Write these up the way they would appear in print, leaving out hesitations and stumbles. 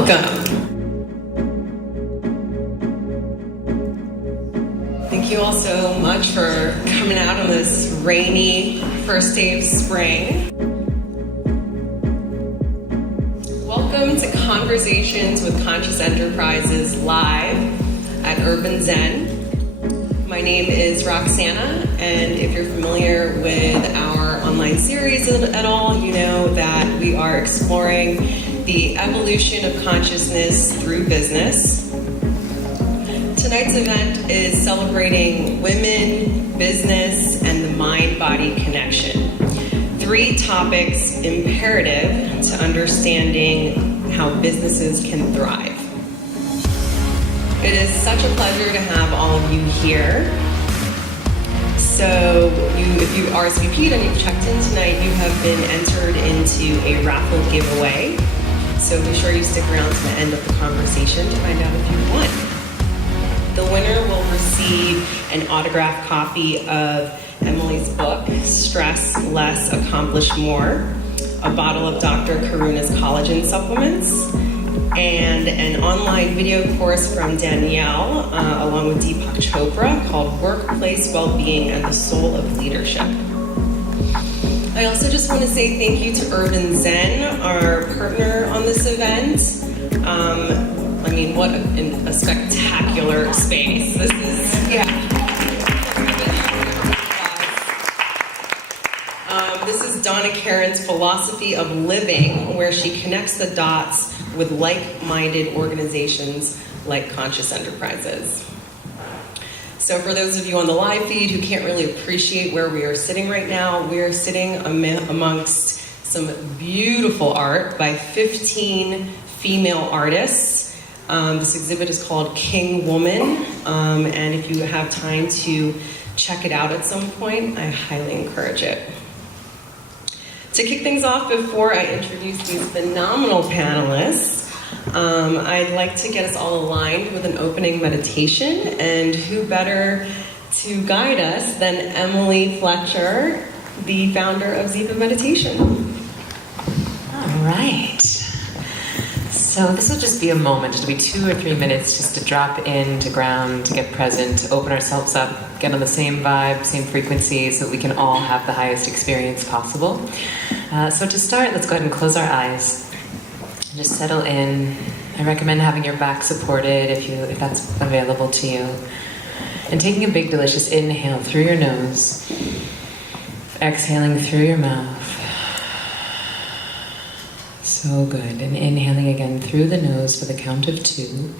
welcome. Thank you all so much for coming out on this rainy first day of spring. Welcome to Conversations with Conscious.Enterprises live at Urban Zen. My name is Roxana, and if you're familiar with our online series at all, you know that we are exploring the evolution of consciousness through business. Tonight's event is celebrating women, business, and the mind-body connection. 3 topics imperative to understanding how businesses can thrive. It is such a pleasure to have all of you here. So if you RSVP'd and you've checked in tonight, you have been entered into a raffle giveaway. So be sure you stick around to the end of the conversation to find out if you won. The winner will receive an autographed copy of Emily's book, Stress Less, Accomplish More, a bottle of Dr. Karuna's collagen supplements, and an online video course from Danielle, along with Deepak Chopra, called Workplace Wellbeing and the Soul of Leadership. I also just want to say thank you to Urban Zen, our partner on this event. I mean, what a spectacular space. This is, this is Donna Karan's philosophy of living, where she connects the dots with like-minded organizations like Conscious.Enterprises. So for those of you on the live feed who can't really appreciate where we are sitting right now, we are sitting amongst some beautiful art by 15 female artists. This exhibit is called King Woman, and if you have time to check it out at some point, I highly encourage it. To kick things off, before I introduce these phenomenal panelists, I'd like to get us all aligned with an opening meditation, and who better to guide us than Emily Fletcher, the founder of Ziva Meditation. All right. So this will just be a moment. It'll be 2 or 3 minutes just to drop in, to ground, to get present, to open ourselves up, get on the same vibe, same frequency, so that we can all have the highest experience possible. So to start, let's go ahead and close our eyes. Just settle in. I recommend having your back supported if that's available to you. And taking a big, delicious inhale through your nose. Exhaling through your mouth. So good. And inhaling again through the nose for the count of 2.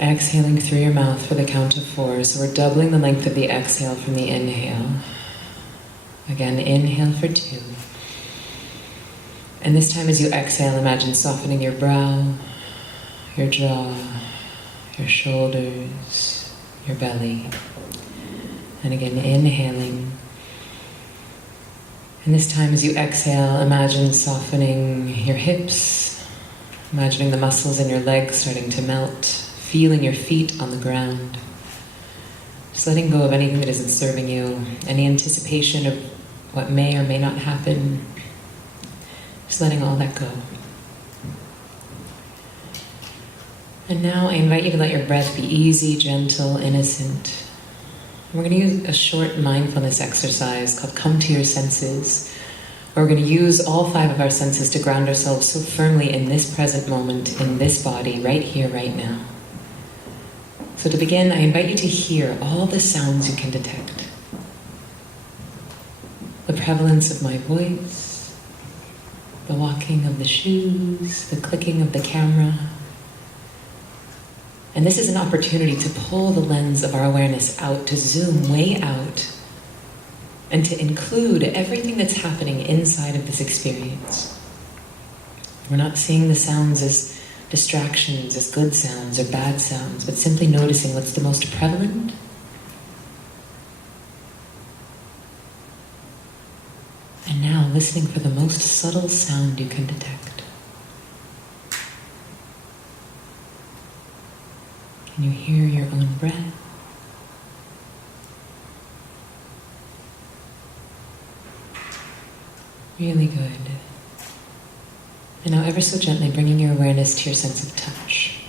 Exhaling through your mouth for the count of 4. So we're doubling the length of the exhale from the inhale. Again, inhale for 2. And this time as you exhale, imagine softening your brow, your jaw, your shoulders, your belly. And again, inhaling. And this time as you exhale, imagine softening your hips, imagining the muscles in your legs starting to melt, feeling your feet on the ground. Just letting go of anything that isn't serving you, any anticipation of what may or may not happen. Just letting all that go. And now I invite you to let your breath be easy, gentle, innocent. We're going to use a short mindfulness exercise called Come to Your Senses, where we're going to use all 5 of our senses to ground ourselves so firmly in this present moment, in this body, right here, right now. So to begin, I invite you to hear all the sounds you can detect. The prevalence of my voice, the walking of the shoes, the clicking of the camera. And this is an opportunity to pull the lens of our awareness out, to zoom way out, and to include everything that's happening inside of this experience. We're not seeing the sounds as distractions, as good sounds or bad sounds, but simply noticing what's the most prevalent. And now listening for the most subtle sound you can detect. Can you hear your own breath? Really good. And now ever so gently bringing your awareness to your sense of touch.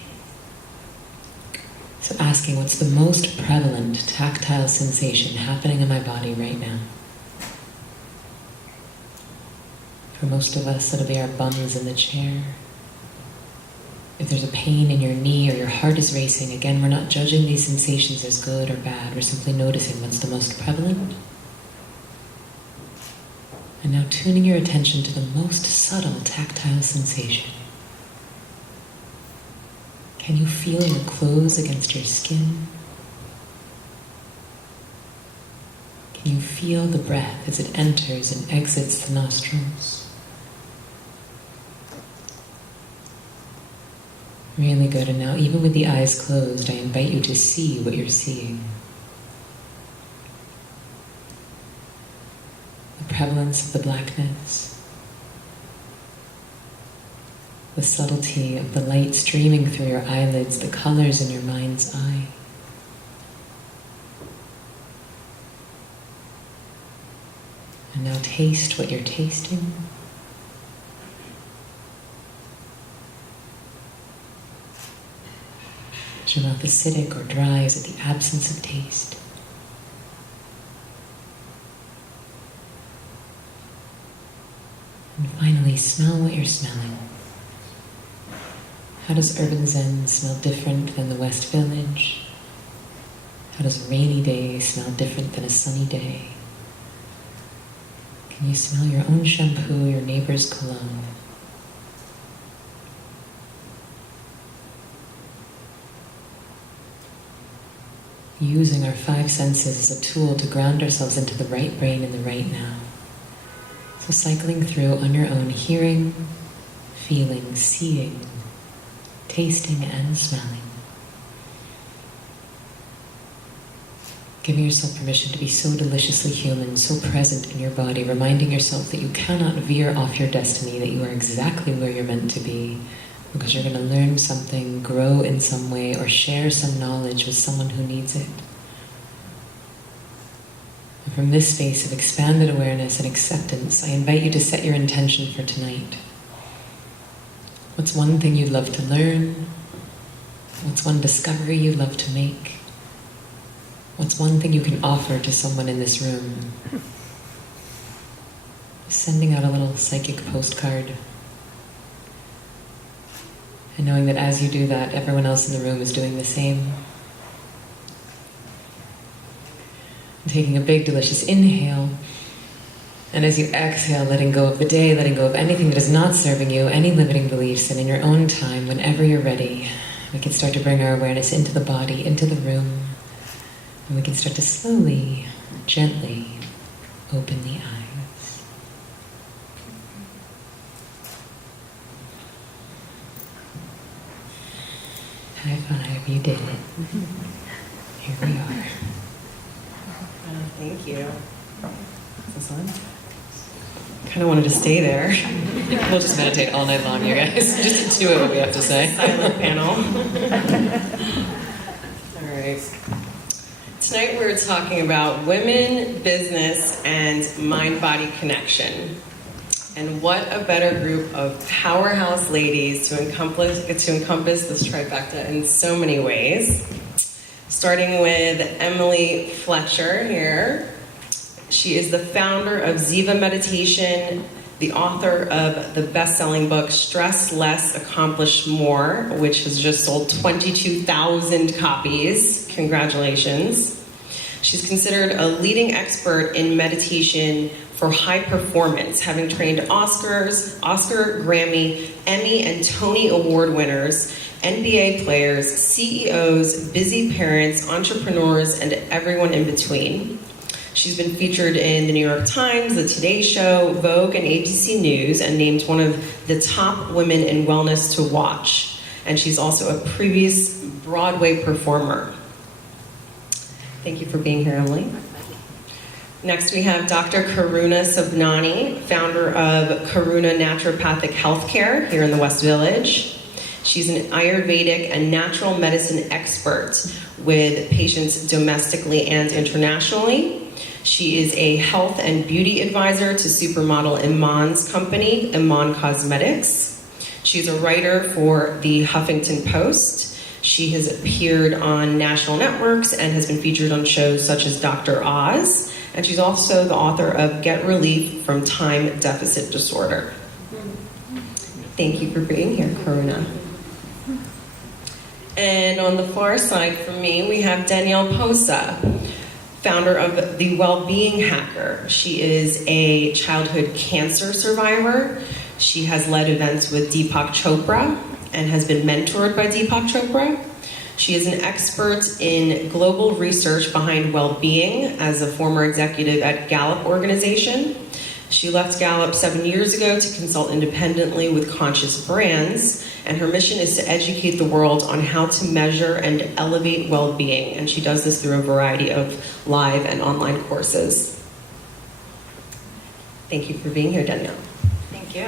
So asking, what's the most prevalent tactile sensation happening in my body right now? For most of us, it'll be our bums in the chair. If there's a pain in your knee or your heart is racing, again, we're not judging these sensations as good or bad. We're simply noticing what's the most prevalent. And now tuning your attention to the most subtle tactile sensation. Can you feel your clothes against your skin? Can you feel the breath as it enters and exits the nostrils? Really good. And now, even with the eyes closed, I invite you to see what you're seeing. The prevalence of the blackness. The subtlety of the light streaming through your eyelids, the colors in your mind's eye. And now taste what you're tasting. Is your mouth acidic or dry? Is it the absence of taste? And finally, smell what you're smelling. How does urban Zen smell different than the West Village? How does a rainy day smell different than a sunny day? Can you smell your own shampoo, your neighbor's cologne? Using our five senses as a tool to ground ourselves into the right brain in the right now. So cycling through on your own, hearing, feeling, seeing, tasting and smelling. Giving yourself permission to be so deliciously human, so present in your body, reminding yourself that you cannot veer off your destiny, that you are exactly where you're meant to be, because you're going to learn something, grow in some way, or share some knowledge with someone who needs it. And from this space of expanded awareness and acceptance, I invite you to set your intention for tonight. What's one thing you'd love to learn? What's one discovery you'd love to make? What's one thing you can offer to someone in this room? Sending out a little psychic postcard. And knowing that as you do that, everyone else in the room is doing the same. And taking a big, delicious inhale. And as you exhale, letting go of the day, letting go of anything that is not serving you, any limiting beliefs, and in your own time, whenever you're ready, we can start to bring our awareness into the body, into the room, and we can start to slowly, gently open the eyes. High five, you did it. Here we are. Thank you. Is this on? Kind of wanted to stay there. We'll just meditate all night long, you guys. Just intuit what we have to say. Silent panel. All right. Tonight we're talking about women, business, and mind-body connection. And what a better group of powerhouse ladies to encompass this trifecta in so many ways. Starting with Emily Fletcher here. She is the founder of Ziva Meditation, the author of the best-selling book Stress Less, Accomplish More, which has just sold 22,000 copies. Congratulations. She's considered a leading expert in meditation for high performance, having trained Oscar, Grammy, Emmy, and Tony Award winners, NBA players, CEOs, busy parents, entrepreneurs, and everyone in between. She's been featured in the New York Times, The Today Show, Vogue, and ABC News, and named one of the top women in wellness to watch. And she's also a previous Broadway performer. Thank you for being here, Emily. Next, we have Dr. Karuna Sabnani, founder of Karuna Naturopathic Healthcare here in the West Village. She's an Ayurvedic and natural medicine expert with patients domestically and internationally. She is a health and beauty advisor to supermodel Iman's company, Iman Cosmetics. She's a writer for the Huffington Post. She has appeared on national networks and has been featured on shows such as Dr. Oz. And she's also the author of Get Relief from Time Deficit Disorder. Thank you for being here, Karuna. And on the far side from me, we have Danielle Posa, founder of the Wellbeing Hacker. She is a childhood cancer survivor. She has led events with Deepak Chopra and has been mentored by Deepak Chopra. She is an expert in global research behind well-being as a former executive at Gallup organization. She left Gallup 7 years ago to consult independently with Conscious Brands, and her mission is to educate the world on how to measure and elevate well-being, and she does this through a variety of live and online courses. Thank you for being here, Danielle. Thank you.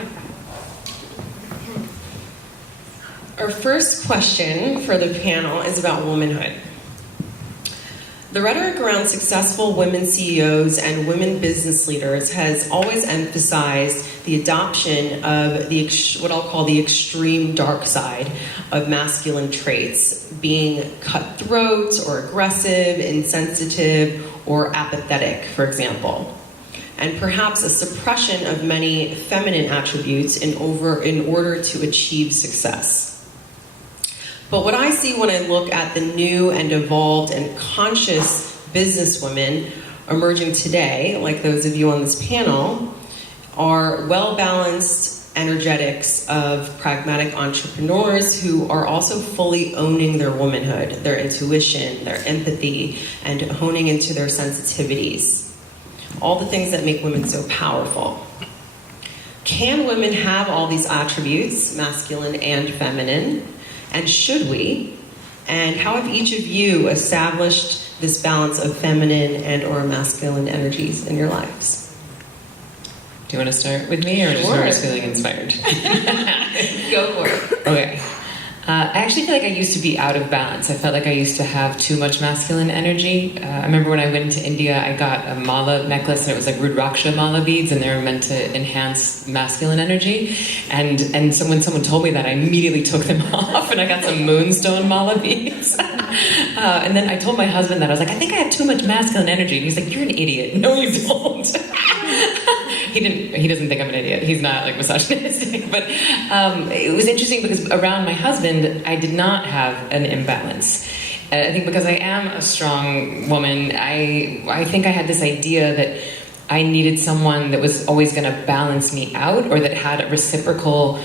Our first question for the panel is about womanhood. The rhetoric around successful women CEOs and women business leaders has always emphasized the adoption of what I'll call the extreme dark side of masculine traits, being cutthroat or aggressive, insensitive, or apathetic, for example, and perhaps a suppression of many feminine attributes in order to achieve success. But what I see when I look at the new and evolved and conscious businesswomen emerging today, like those of you on this panel, are well-balanced energetics of pragmatic entrepreneurs who are also fully owning their womanhood, their intuition, their empathy, and honing into their sensitivities. All the things that make women so powerful. Can women have all these attributes, masculine and feminine? And should we? And how have each of you established this balance of feminine and or masculine energies in your lives? Do you want to start with me, or just feeling inspired? Go for it. Okay. I actually feel like I used to be out of balance. I felt like I used to have too much masculine energy. I remember when I went to India, I got a mala necklace, and it was like Rudraksha mala beads, and they were meant to enhance masculine energy. And so when someone told me that, I immediately took them off, and I got some moonstone mala beads. And then I told my husband that. I was like, I think I have too much masculine energy. And he's like, you're an idiot. No, you don't. He doesn't think I'm an idiot. He's not like misogynistic. But it was interesting because around my husband, I did not have an imbalance. I think because I am a strong woman, I think I had this idea that I needed someone that was always going to balance me out, or that had a reciprocal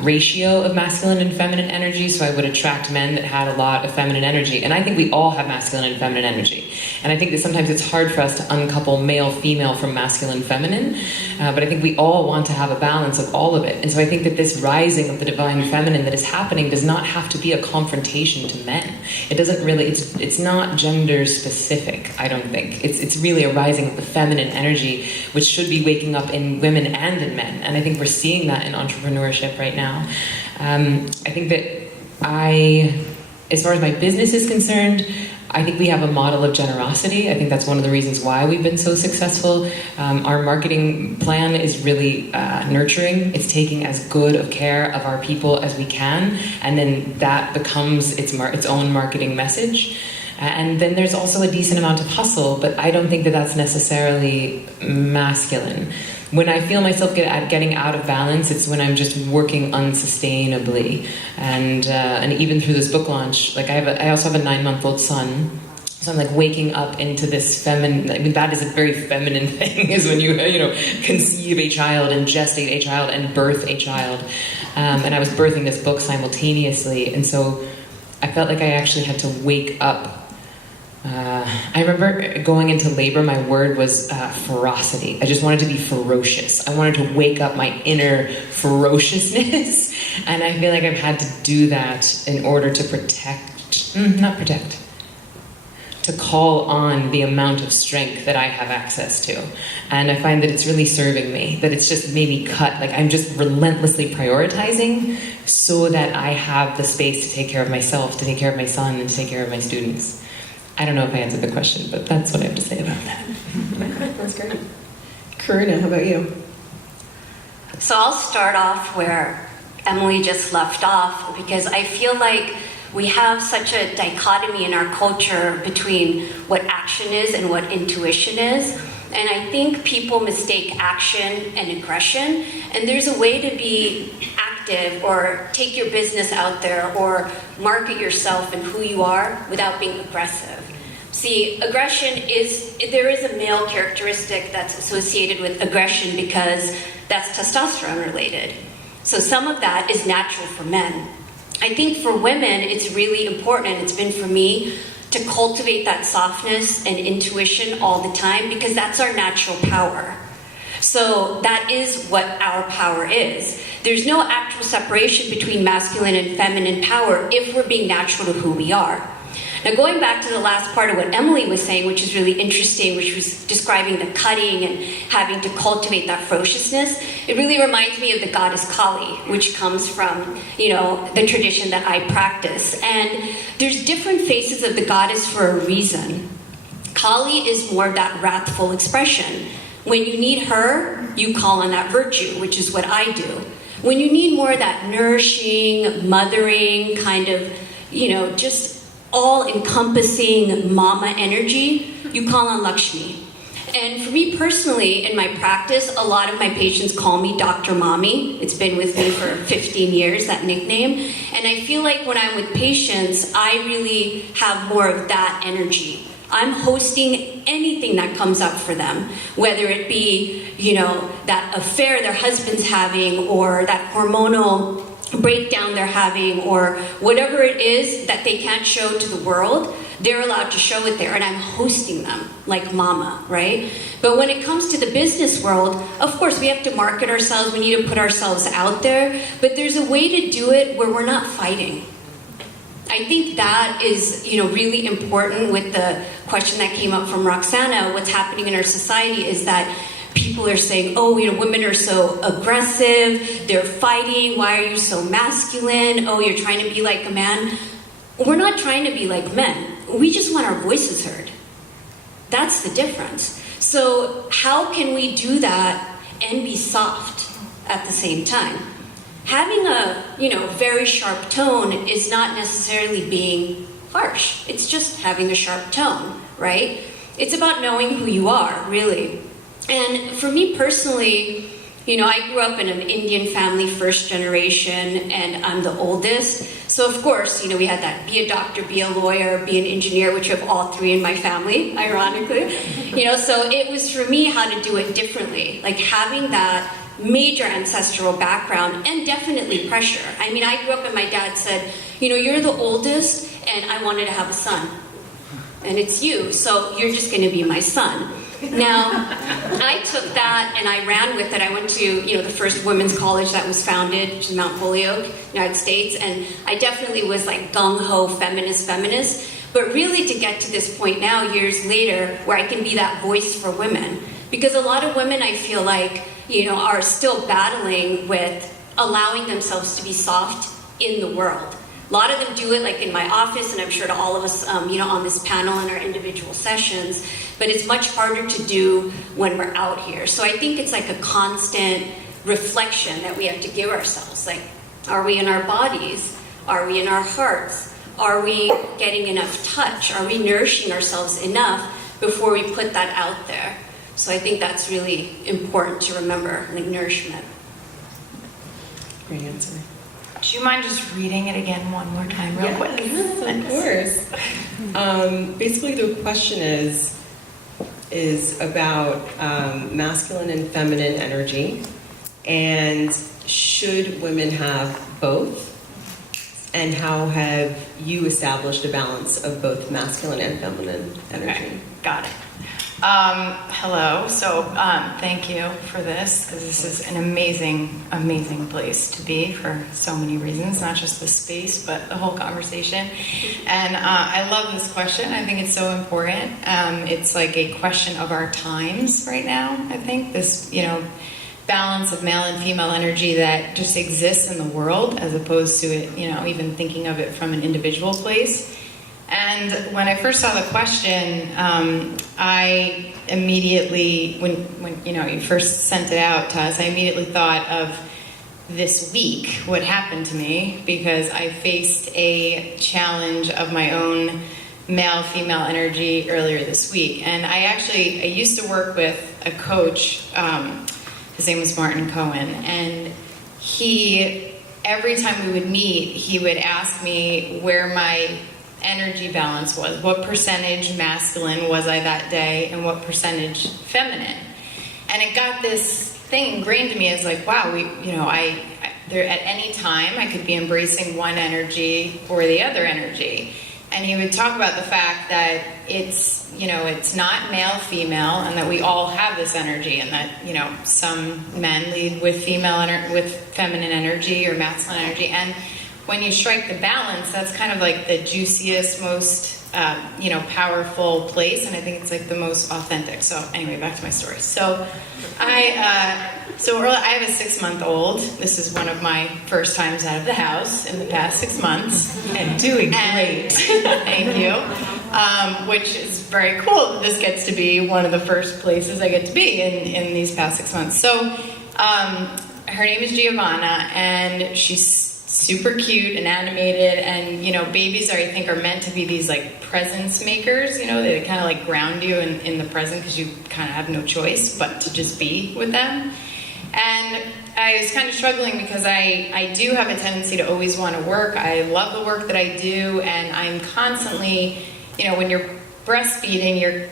ratio of masculine and feminine energy, so I would attract men that had a lot of feminine energy. And I think we all have masculine and feminine energy. And I think that sometimes it's hard for us to uncouple male-female from masculine-feminine, but I think we all want to have a balance of all of it. And so I think that this rising of the divine feminine that is happening does not have to be a confrontation to men. It doesn't really, it's not gender-specific, I don't think. It's really a rising of the feminine energy, which should be waking up in women and in men. And I think we're seeing that in entrepreneurship right now. I think that as far as my business is concerned, I think we have a model of generosity. I think that's one of the reasons why we've been so successful. Our marketing plan is really nurturing. It's taking as good of care of our people as we can, and then that becomes its own marketing message. And then there's also a decent amount of hustle, but I don't think that that's necessarily masculine. When I feel myself getting out of balance, it's when I'm just working unsustainably. And even through this book launch, like I also have a 9-month-old son. So I'm like waking up into this feminine, I mean, that is a very feminine thing, is when you conceive a child and gestate a child and birth a child. And I was birthing this book simultaneously. And so I felt like I actually had to wake up. I remember going into labor, my word was ferocity. I just wanted to be ferocious. I wanted to wake up my inner ferociousness. And I feel like I've had to do that in order to to call on the amount of strength that I have access to. And I find that it's really serving me, that it's just made me cut, like I'm just relentlessly prioritizing so that I have the space to take care of myself, to take care of my son, and to take care of my students. I don't know if I answered the question, but that's what I have to say about that. That's great. Karuna, how about you? So I'll start off where Emily just left off, because I feel like we have such a dichotomy in our culture between what action is and what intuition is. And I think people mistake action and aggression. And there's a way to be active or take your business out there or market yourself and who you are without being aggressive. See, there is a male characteristic that's associated with aggression because that's testosterone related. So some of that is natural for men. I think for women, it's really important, and it's been for me, to cultivate that softness and intuition all the time, because that's our natural power. So that is what our power is. There's no actual separation between masculine and feminine power if we're being natural to who we are. Now, going back to the last part of what Emily was saying, which is really interesting, which was describing the cutting and having to cultivate that ferociousness, it really reminds me of the goddess Kali, which comes from, the tradition that I practice. And there's different faces of the goddess for a reason. Kali is more of that wrathful expression. When you need her, you call on that virtue, which is what I do. When you need more of that nourishing, mothering, kind of, just all-encompassing mama energy, you call on Lakshmi. And for me personally, in my practice, a lot of my patients call me Dr. Mommy. It's been with me for 15 years, that nickname. And I feel like when I'm with patients, I really have more of that energy. I'm hosting anything that comes up for them, whether it be, that affair their husband's having, or that hormonal breakdown they're having, or whatever it is that they can't show to the world. They're allowed to show it there, and I'm hosting them like mama, right? But when it comes to the business world, of course, we have to market ourselves, we need to put ourselves out there, but there's a way to do it where we're not fighting. I think that is, really important with the question that came up from Roxana. What's happening in our society is that people are saying, women are so aggressive, they're fighting, why are you so masculine? Oh, you're trying to be like a man. We're not trying to be like men. We just want our voices heard. That's the difference. So how can we do that and be soft at the same time? Having a, very sharp tone is not necessarily being harsh. It's just having a sharp tone, right? It's about knowing who you are, really. And for me personally, I grew up in an Indian family, first generation, and I'm the oldest. So of course, we had that be a doctor, be a lawyer, be an engineer, which we have all three in my family, ironically. So it was for me how to do it differently, like having that major ancestral background and definitely pressure. I mean, I grew up and my dad said, you're the oldest and I wanted to have a son. And it's you, so you're just going to be my son. Now, I took that and I ran with it. I went to, the first women's college that was founded, which is Mount Holyoke, United States, and I definitely was like gung-ho feminist. But really to get to this point now, years later, where I can be that voice for women. Because a lot of women, I feel like, are still battling with allowing themselves to be soft in the world. A lot of them do it like in my office, and I'm sure to all of us, on this panel in our individual sessions, but it's much harder to do when we're out here. So I think it's like a constant reflection that we have to give ourselves. Like, are we in our bodies? Are we in our hearts? Are we getting enough touch? Are we nourishing ourselves enough before we put that out there? So I think that's really important to remember, like nourishment. Great answer. Do you mind just reading it again one more time real quick? Yes, of course. Basically, the question is about masculine and feminine energy, and should women have both? And how have you established a balance of both masculine and feminine energy? Okay, got it. Hello. So thank you for this, because this is an amazing, amazing place to be for so many reasons, not just the space, but the whole conversation. And I love this question. I think it's so important. It's like a question of our times right now, I think. This, balance of male and female energy that just exists in the world, as opposed to it, even thinking of it from an individual place. And when I first saw the question, I immediately, when you first sent it out to us, I immediately thought of this week what happened to me, because I faced a challenge of my own male-female energy earlier this week. And I used to work with a coach, his name was Martin Cohen, and every time we would meet, he would ask me where my energy balance was, what percentage masculine was I that day, and what percentage feminine. And it got this thing ingrained in me as like, wow, there at any time I could be embracing one energy or the other energy. And he would talk about the fact that it's not male, female, and that we all have this energy, and that, some men lead with feminine energy or masculine energy. And when you strike the balance, that's kind of like the juiciest, most, powerful place. And I think it's like the most authentic. So anyway, back to my story. So I have a 6-month-old. This is one of my first times out of the house in the past 6 months. And doing great. Thank you. Which is very cool that this gets to be one of the first places I get to be in these past 6 months. So her name is Giovanna, and she's super cute and animated, and babies I think are meant to be these like presence makers. They kind of like ground you in the present, because you kind of have no choice but to just be with them. And I was kind of struggling because I do have a tendency to always want to work. I love the work that I do, and I'm constantly, when you're breastfeeding,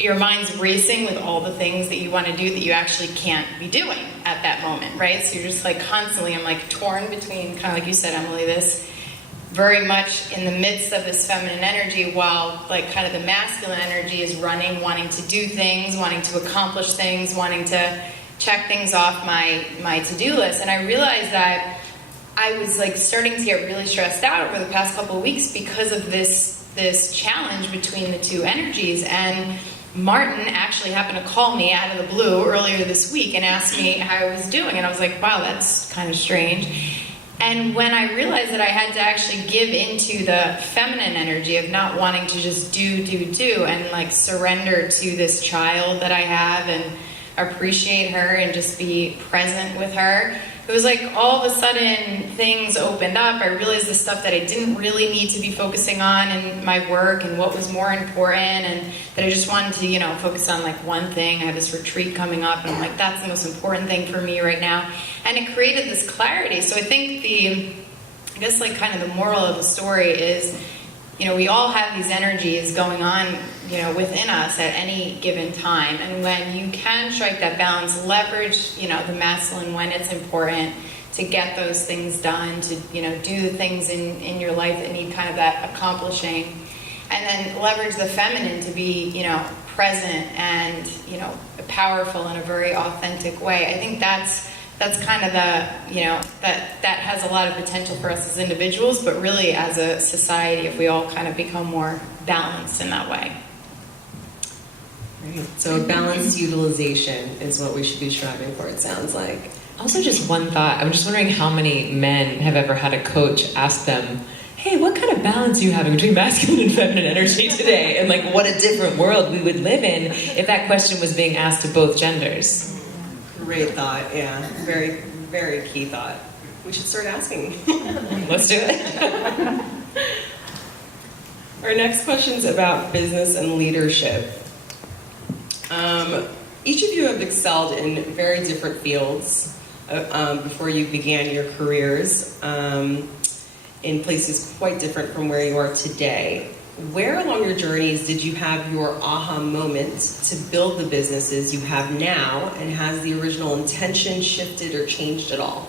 your mind's racing with all the things that you want to do that you actually can't be doing at that moment, right? So you're just like constantly, I'm like torn between, kind of like you said, Emily, this very much in the midst of this feminine energy, while like kind of the masculine energy is running, wanting to do things, wanting to accomplish things, wanting to check things off my to-do list. And I realized that I was like starting to get really stressed out over the past couple of weeks because of this challenge between the two energies. And Martin actually happened to call me out of the blue earlier this week and asked me how I was doing. And I was like, wow, that's kind of strange. And when I realized that I had to actually give into the feminine energy of not wanting to just do, and like surrender to this child that I have and appreciate her and just be present with her, it was like all of a sudden things opened up. I realized the stuff that I didn't really need to be focusing on in my work and what was more important, and that I just wanted to, focus on like one thing. I have this retreat coming up, and I'm like, that's the most important thing for me right now. And it created this clarity. So I think like kind of the moral of the story is, we all have these energies going on, within us at any given time. And when you can strike that balance, leverage, the masculine when it's important to get those things done, to, do the things in your life that need kind of that accomplishing. And then leverage the feminine to be, present and, powerful in a very authentic way. I think that's kind of that has a lot of potential for us as individuals, but really as a society, if we all kind of become more balanced in that way. Right. So balanced utilization is what we should be striving for, it sounds like. Also, just one thought. I'm just wondering how many men have ever had a coach ask them, hey, what kind of balance are you having between masculine and feminine energy today? And like, what a different world we would live in if that question was being asked to both genders. Great thought, yeah. Very, very key thought. We should start asking. Let's do it. Our next question is about business and leadership. Each of you have excelled in very different fields before you began your careers in places quite different from where you are today. Where along your journeys did you have your aha moment to build the businesses you have now, and has the original intention shifted or changed at all?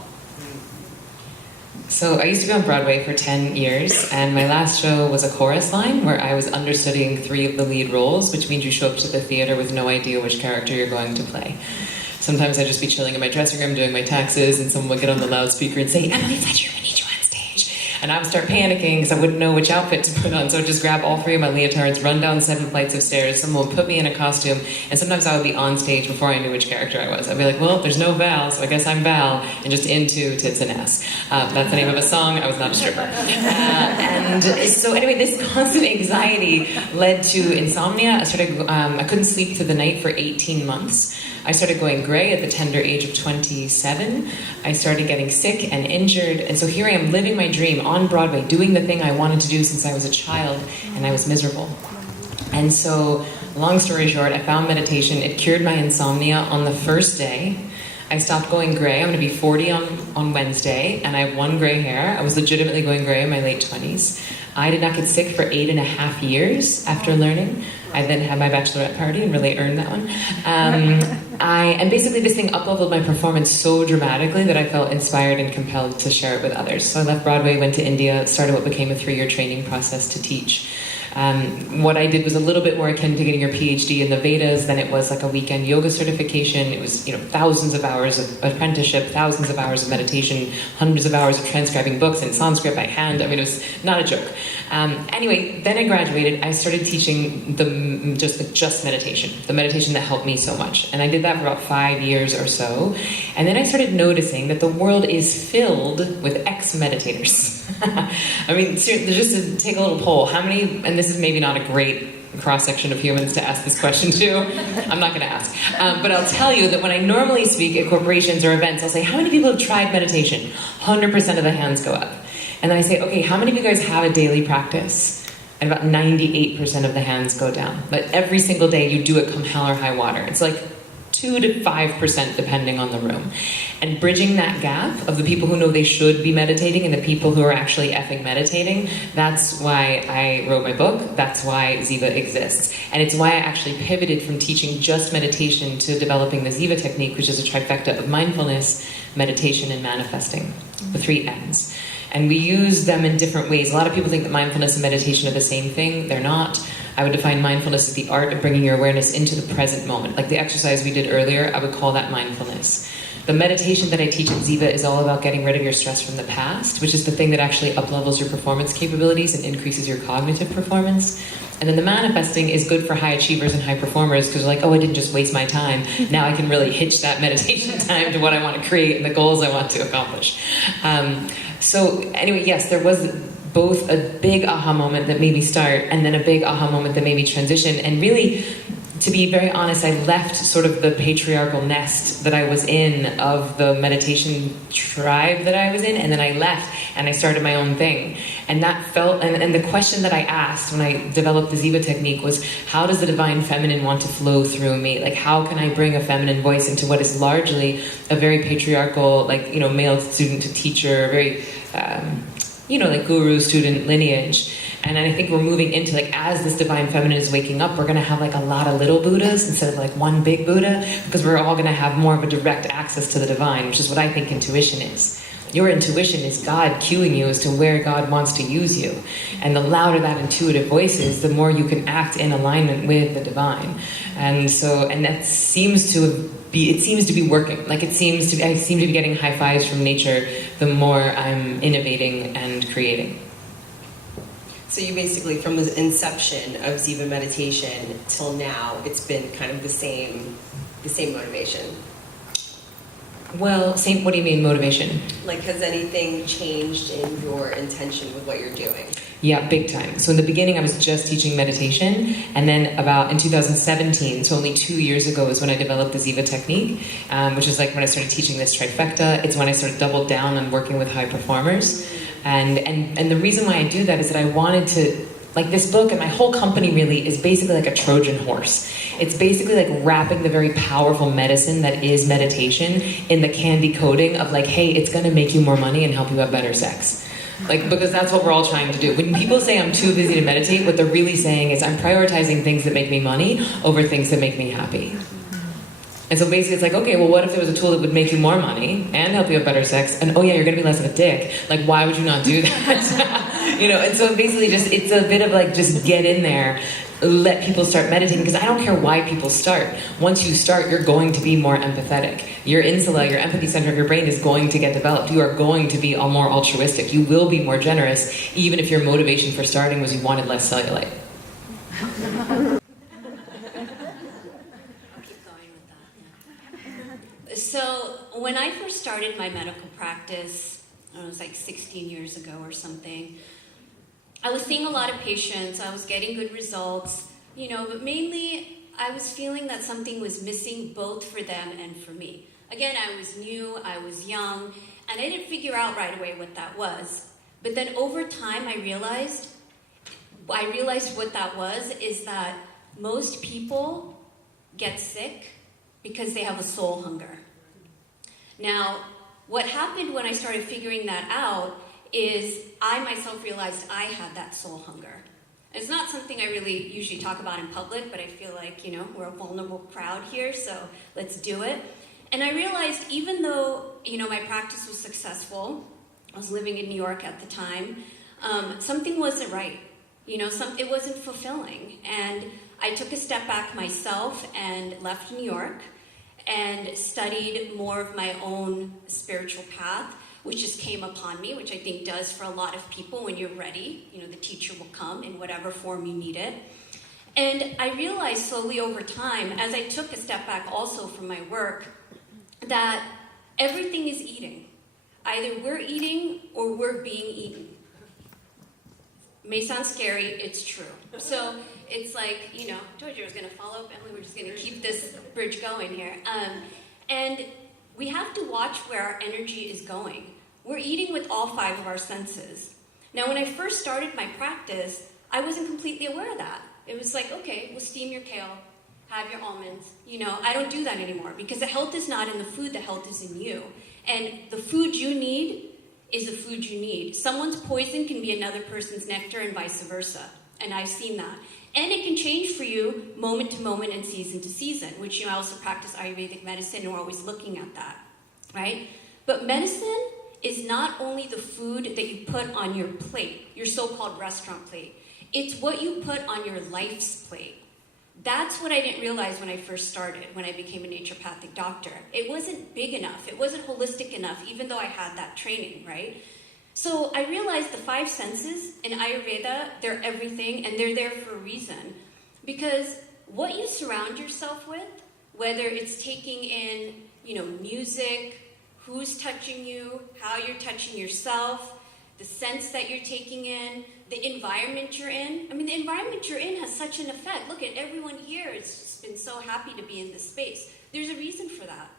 So I used to be on Broadway for 10 years, and my last show was a chorus line where I was understudying 3 of the lead roles, which means you show up to the theater with no idea which character you're going to play. Sometimes I'd just be chilling in my dressing room doing my taxes, and someone would get on the loudspeaker and say, Emily Fletcher, we need you on stage. And I would start panicking because I wouldn't know which outfit to put on. So I'd just grab all 3 of my leotards, run down 7 flights of stairs. Someone would put me in a costume. And sometimes I would be on stage before I knew which character I was. I'd be like, well, there's no Val, so I guess I'm Val. And just into tits and ass. That's the name of a song. I was not a stripper. And so anyway, this constant anxiety led to insomnia. I couldn't sleep through the night for 18 months. I started going gray at the tender age of 27. I started getting sick and injured. And so here I am living my dream on Broadway, doing the thing I wanted to do since I was a child, and I was miserable. And so, long story short, I found meditation. It cured my insomnia on the first day. I stopped going gray. I'm going to be 40 on Wednesday, and I have 1 gray hair. I was legitimately going gray in my late 20s. I did not get sick for 8.5 years after learning. I then had my bachelorette party and really earned that one. And basically this thing up-leveled my performance so dramatically that I felt inspired and compelled to share it with others. So I left Broadway, went to India, started what became a 3-year training process to teach. What I did was a little bit more akin to getting your PhD in the Vedas than it was like a weekend yoga certification. It was, thousands of hours of apprenticeship, thousands of hours of meditation, hundreds of hours of transcribing books in Sanskrit by hand. I mean, it was not a joke. Anyway, then I graduated. I started teaching just meditation, the meditation that helped me so much. And I did that for about 5 years or so. And then I started noticing that the world is filled with ex-meditators. I mean, seriously, just to take a little poll, how many, and this is maybe not a great cross-section of humans to ask this question to, I'm not going to ask, but I'll tell you that when I normally speak at corporations or events, I'll say, how many people have tried meditation? 100% of the hands go up. And then I say, okay, how many of you guys have a daily practice? And about 98% of the hands go down. But every single day you do it come hell or high water. It's like 2 to 5% depending on the room. And bridging that gap of the people who know they should be meditating and the people who are actually effing meditating, that's why I wrote my book, that's why Ziva exists. And it's why I actually pivoted from teaching just meditation to developing the Ziva technique, which is a trifecta of mindfulness, meditation, and manifesting, the 3 N's. And we use them in different ways. A lot of people think that mindfulness and meditation are the same thing. They're not. I would define mindfulness as the art of bringing your awareness into the present moment. Like the exercise we did earlier, I would call that mindfulness. The meditation that I teach at Ziva is all about getting rid of your stress from the past, which is the thing that actually up-levels your performance capabilities and increases your cognitive performance. And then the manifesting is good for high achievers and high performers because they're like, oh, I didn't just waste my time. Now I can really hitch that meditation time to what I want to create and the goals I want to accomplish. So anyway, yes, there was both a big aha moment that made me start and then a big aha moment that made me transition. And really, to be very honest, I left sort of the patriarchal nest that I was in of the meditation tribe that I was in, and then I left and I started my own thing. And that felt, and the question that I asked when I developed the Ziva technique was, how does the divine feminine want to flow through me? Like, how can I bring a feminine voice into what is largely a very patriarchal, like, male student to teacher, very, like guru student lineage. And I think we're moving into, like, as this divine feminine is waking up, we're going to have like a lot of little Buddhas instead of like one big Buddha, because we're all going to have more of a direct access to the divine, which is what I think intuition is. Your intuition is God cueing you as to where God wants to use you. And the louder that intuitive voice is, the more you can act in alignment with the divine. And that seems to be working. Like I seem to be getting high fives from nature the more I'm innovating and creating. So you basically, from the inception of Ziva meditation till now, it's been kind of the same motivation. Well, what do you mean motivation? Like, has anything changed in your intention with what you're doing? Yeah, big time. So in the beginning, I was just teaching meditation, and then in 2017, so only 2 years ago, is when I developed the Ziva technique, which is like when I started teaching this trifecta. It's when I sort of doubled down on working with high performers. And the reason why I do that is that I wanted to, like, this book and my whole company really is basically like a Trojan horse. It's basically like wrapping the very powerful medicine that is meditation in the candy coating of like, hey, it's going to make you more money and help you have better sex. Like, because that's what we're all trying to do. When people say I'm too busy to meditate, what they're really saying is I'm prioritizing things that make me money over things that make me happy. And so basically it's like, okay, well, what if there was a tool that would make you more money and help you have better sex? And oh yeah, you're going to be less of a dick. Like, why would you not do that? And so basically it's a bit of like, just get in there. let people start meditating, because I don't care why people start. Once you start, you're going to be more empathetic. Your insula, your empathy center of your brain is going to get developed. You are going to be more altruistic. You will be more generous, even if your motivation for starting was you wanted less cellulite. So when I first started my medical practice, it was like 16 years ago or something, I was seeing a lot of patients, I was getting good results, but mainly I was feeling that something was missing both for them and for me. Again, I was new, I was young, and I didn't figure out right away what that was. But then over time I realized what that was is that most people get sick because they have a soul hunger. Now, what happened when I started figuring that out is I myself realized I had that soul hunger. It's not something I really usually talk about in public, but I feel like, we're a vulnerable crowd here, so let's do it. And I realized even though, my practice was successful, I was living in New York at the time, something wasn't right. It wasn't fulfilling. And I took a step back myself and left New York and studied more of my own spiritual path, which just came upon me, which I think does for a lot of people when you're ready. The teacher will come in whatever form you need it. And I realized slowly over time, as I took a step back also from my work, that everything is eating. Either we're eating or we're being eaten. It may sound scary, it's true. So it's like, told you I was going to follow up, Emily, we're just going to keep this bridge going here. And we have to watch where our energy is going. We're eating with all 5 of our senses. Now, when I first started my practice, I wasn't completely aware of that. It was like, okay, we'll steam your kale, have your almonds. I don't do that anymore because the health is not in the food, the health is in you. And the food you need is the food you need. Someone's poison can be another person's nectar and vice versa. And I've seen that. And it can change for you moment to moment and season to season, which I also practice Ayurvedic medicine, and we're always looking at that, right? But medicine is not only the food that you put on your plate, your so-called restaurant plate. It's what you put on your life's plate. That's what I didn't realize when I first started, when I became a naturopathic doctor. It wasn't big enough. It wasn't holistic enough, even though I had that training, right? So I realized the 5 senses in Ayurveda, they're everything, and they're there for a reason. Because what you surround yourself with, whether it's taking in, music, who's touching you, how you're touching yourself, the sense that you're taking in, the environment you're in. I mean, the environment you're in has such an effect. Look at everyone here. It's just been so happy to be in this space. There's a reason for that.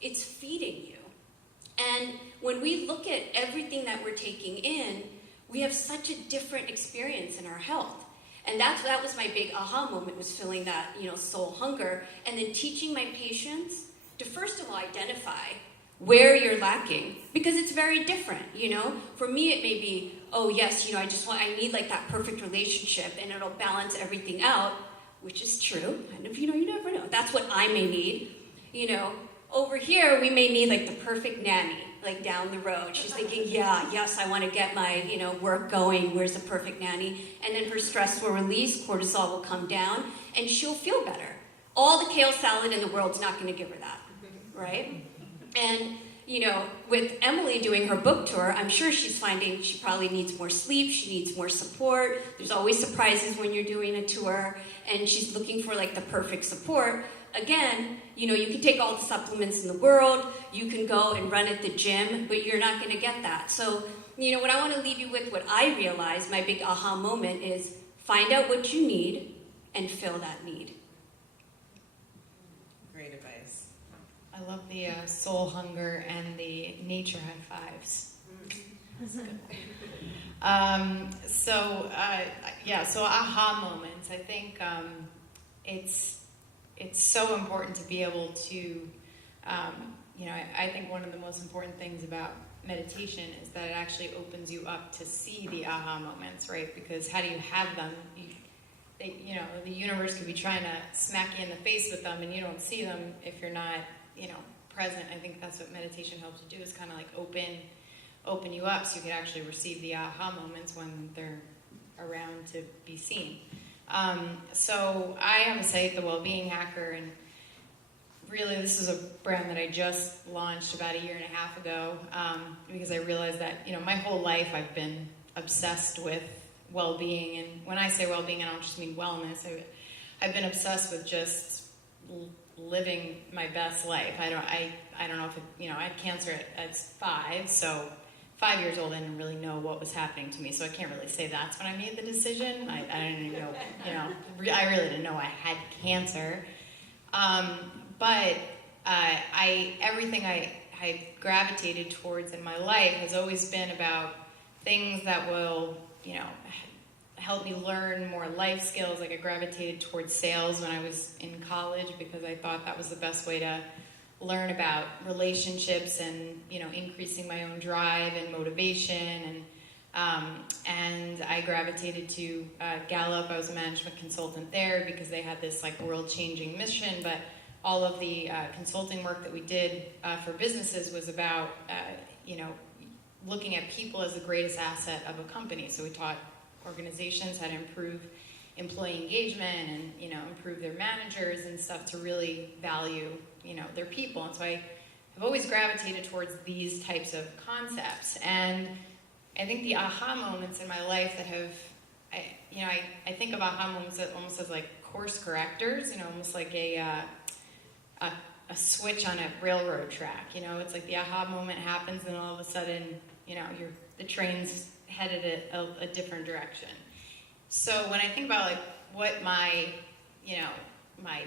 It's feeding you. And when we look at everything that we're taking in, we have such a different experience in our health. And that was my big aha moment, was feeling that, soul hunger, and then teaching my patients to first of all identify where you're lacking, because it's very different, For me, it may be, oh yes, I need like that perfect relationship and it'll balance everything out, which is true. And you never know. That's what I may need, Over here, we may need like the perfect nanny, like down the road. She's thinking, yes, I want to get my, work going. Where's the perfect nanny? And then her stress will release, cortisol will come down, and she'll feel better. All the kale salad in the world's not going to give her that, right? And, with Emily doing her book tour, I'm sure she's finding she probably needs more sleep, she needs more support. There's always surprises when you're doing a tour, and she's looking for like the perfect support. Again, you can take all the supplements in the world, you can go and run at the gym, but you're not going to get that. So, what I want to leave you with, what I realized, my big aha moment is find out what you need and fill that need. Great advice. I love the soul hunger and the nature high fives. That's good. So aha moments. I think it's so important to be able to, I think one of the most important things about meditation is that it actually opens you up to see the aha moments, right? Because how do you have them? The universe could be trying to smack you in the face with them, and you don't see them if you're not, present. I think that's what meditation helps you do, is kind of like open you up so you can actually receive the aha moments when they're around to be seen. So I have a site, The Wellbeing Hacker, and really this is a brand that I just launched about 1.5 years ago, because I realized that, my whole life I've been obsessed with well-being. And when I say well-being, I don't just mean wellness. I've been obsessed with just living my best life. I don't know if I had cancer at 5, so 5 years old, I didn't really know what was happening to me, so I can't really say that's when I made the decision. I didn't even know, I really didn't know I had cancer. But everything I gravitated towards in my life has always been about things that will, help me learn more life skills. Like I gravitated towards sales when I was in college because I thought that was the best way to learn about relationships and, increasing my own drive and motivation. And I gravitated to Gallup. I was a management consultant there because they had this like world-changing mission, but all of the consulting work that we did for businesses was about, looking at people as the greatest asset of a company. So we taught organizations how to improve employee engagement and, improve their managers and stuff to really value, their people. And so I have always gravitated towards these types of concepts. And I think the aha moments in my life that have, I think of aha moments almost as like course correctors, almost like a switch on a railroad track. It's like the aha moment happens, and all of a sudden, the train's headed a different direction. So when I think about like what my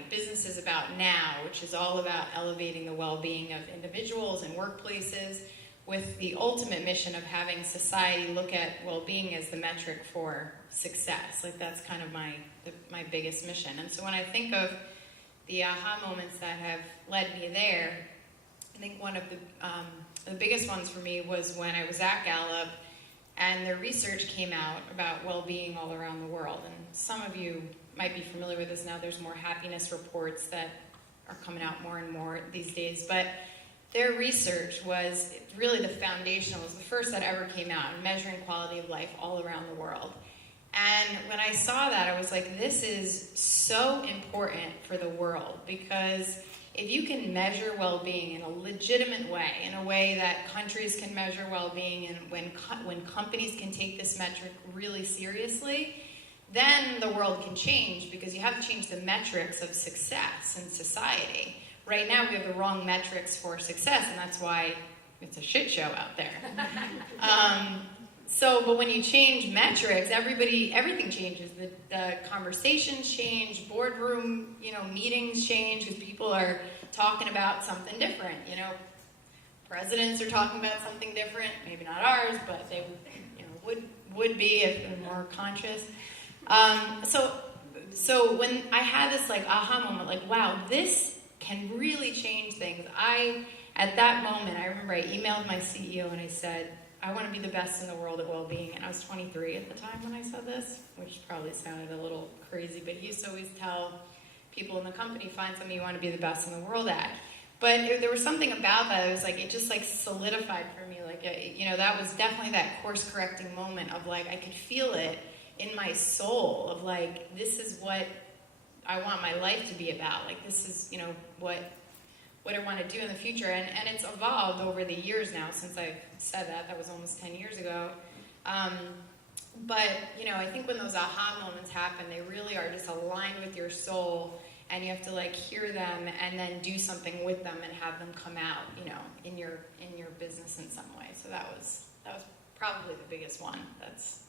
business is about now, which is all about elevating the well-being of individuals and workplaces, with the ultimate mission of having society look at well-being as the metric for success. Like that's kind of my biggest mission. And so when I think of the aha moments that have led me there, I think one of the biggest ones for me was when I was at Gallup and their research came out about well-being all around the world. And some of you might be familiar with this now. There's more happiness reports that are coming out more and more these days. But their research was really the foundational, was the first that ever came out, measuring quality of life all around the world. And when I saw that, I was like, this is so important for the world, because if you can measure well-being in a legitimate way, in a way that countries can measure well-being, and when companies can take this metric really seriously, then the world can change, because you have to change the metrics of success in society. Right now we have the wrong metrics for success, and that's why it's a shit show out there. But when you change metrics, everything changes. The conversations change, boardroom, meetings change, because people are talking about something different. Presidents are talking about something different. Maybe not ours, but they, would be if they're more conscious. So when I had this like aha moment, like, wow, this can really change things. At that moment, I remember I emailed my CEO and I said, I want to be the best in the world at well-being. And I was 23 at the time when I said this, which probably sounded a little crazy, but he used to always tell people in the company, find something you want to be the best in the world at. But there was something about that. It was like, it just like solidified for me. Like, that was definitely that course correcting moment of like, I could feel it in my soul of like, this is what I want my life to be about. Like, this is, what I want to do in the future. And it's evolved over the years now since I've said that. That was almost 10 years ago. But, I think when those aha moments happen, they really are just aligned with your soul, and you have to like hear them and then do something with them and have them come out, in your business in some way. So that was probably the biggest one that's,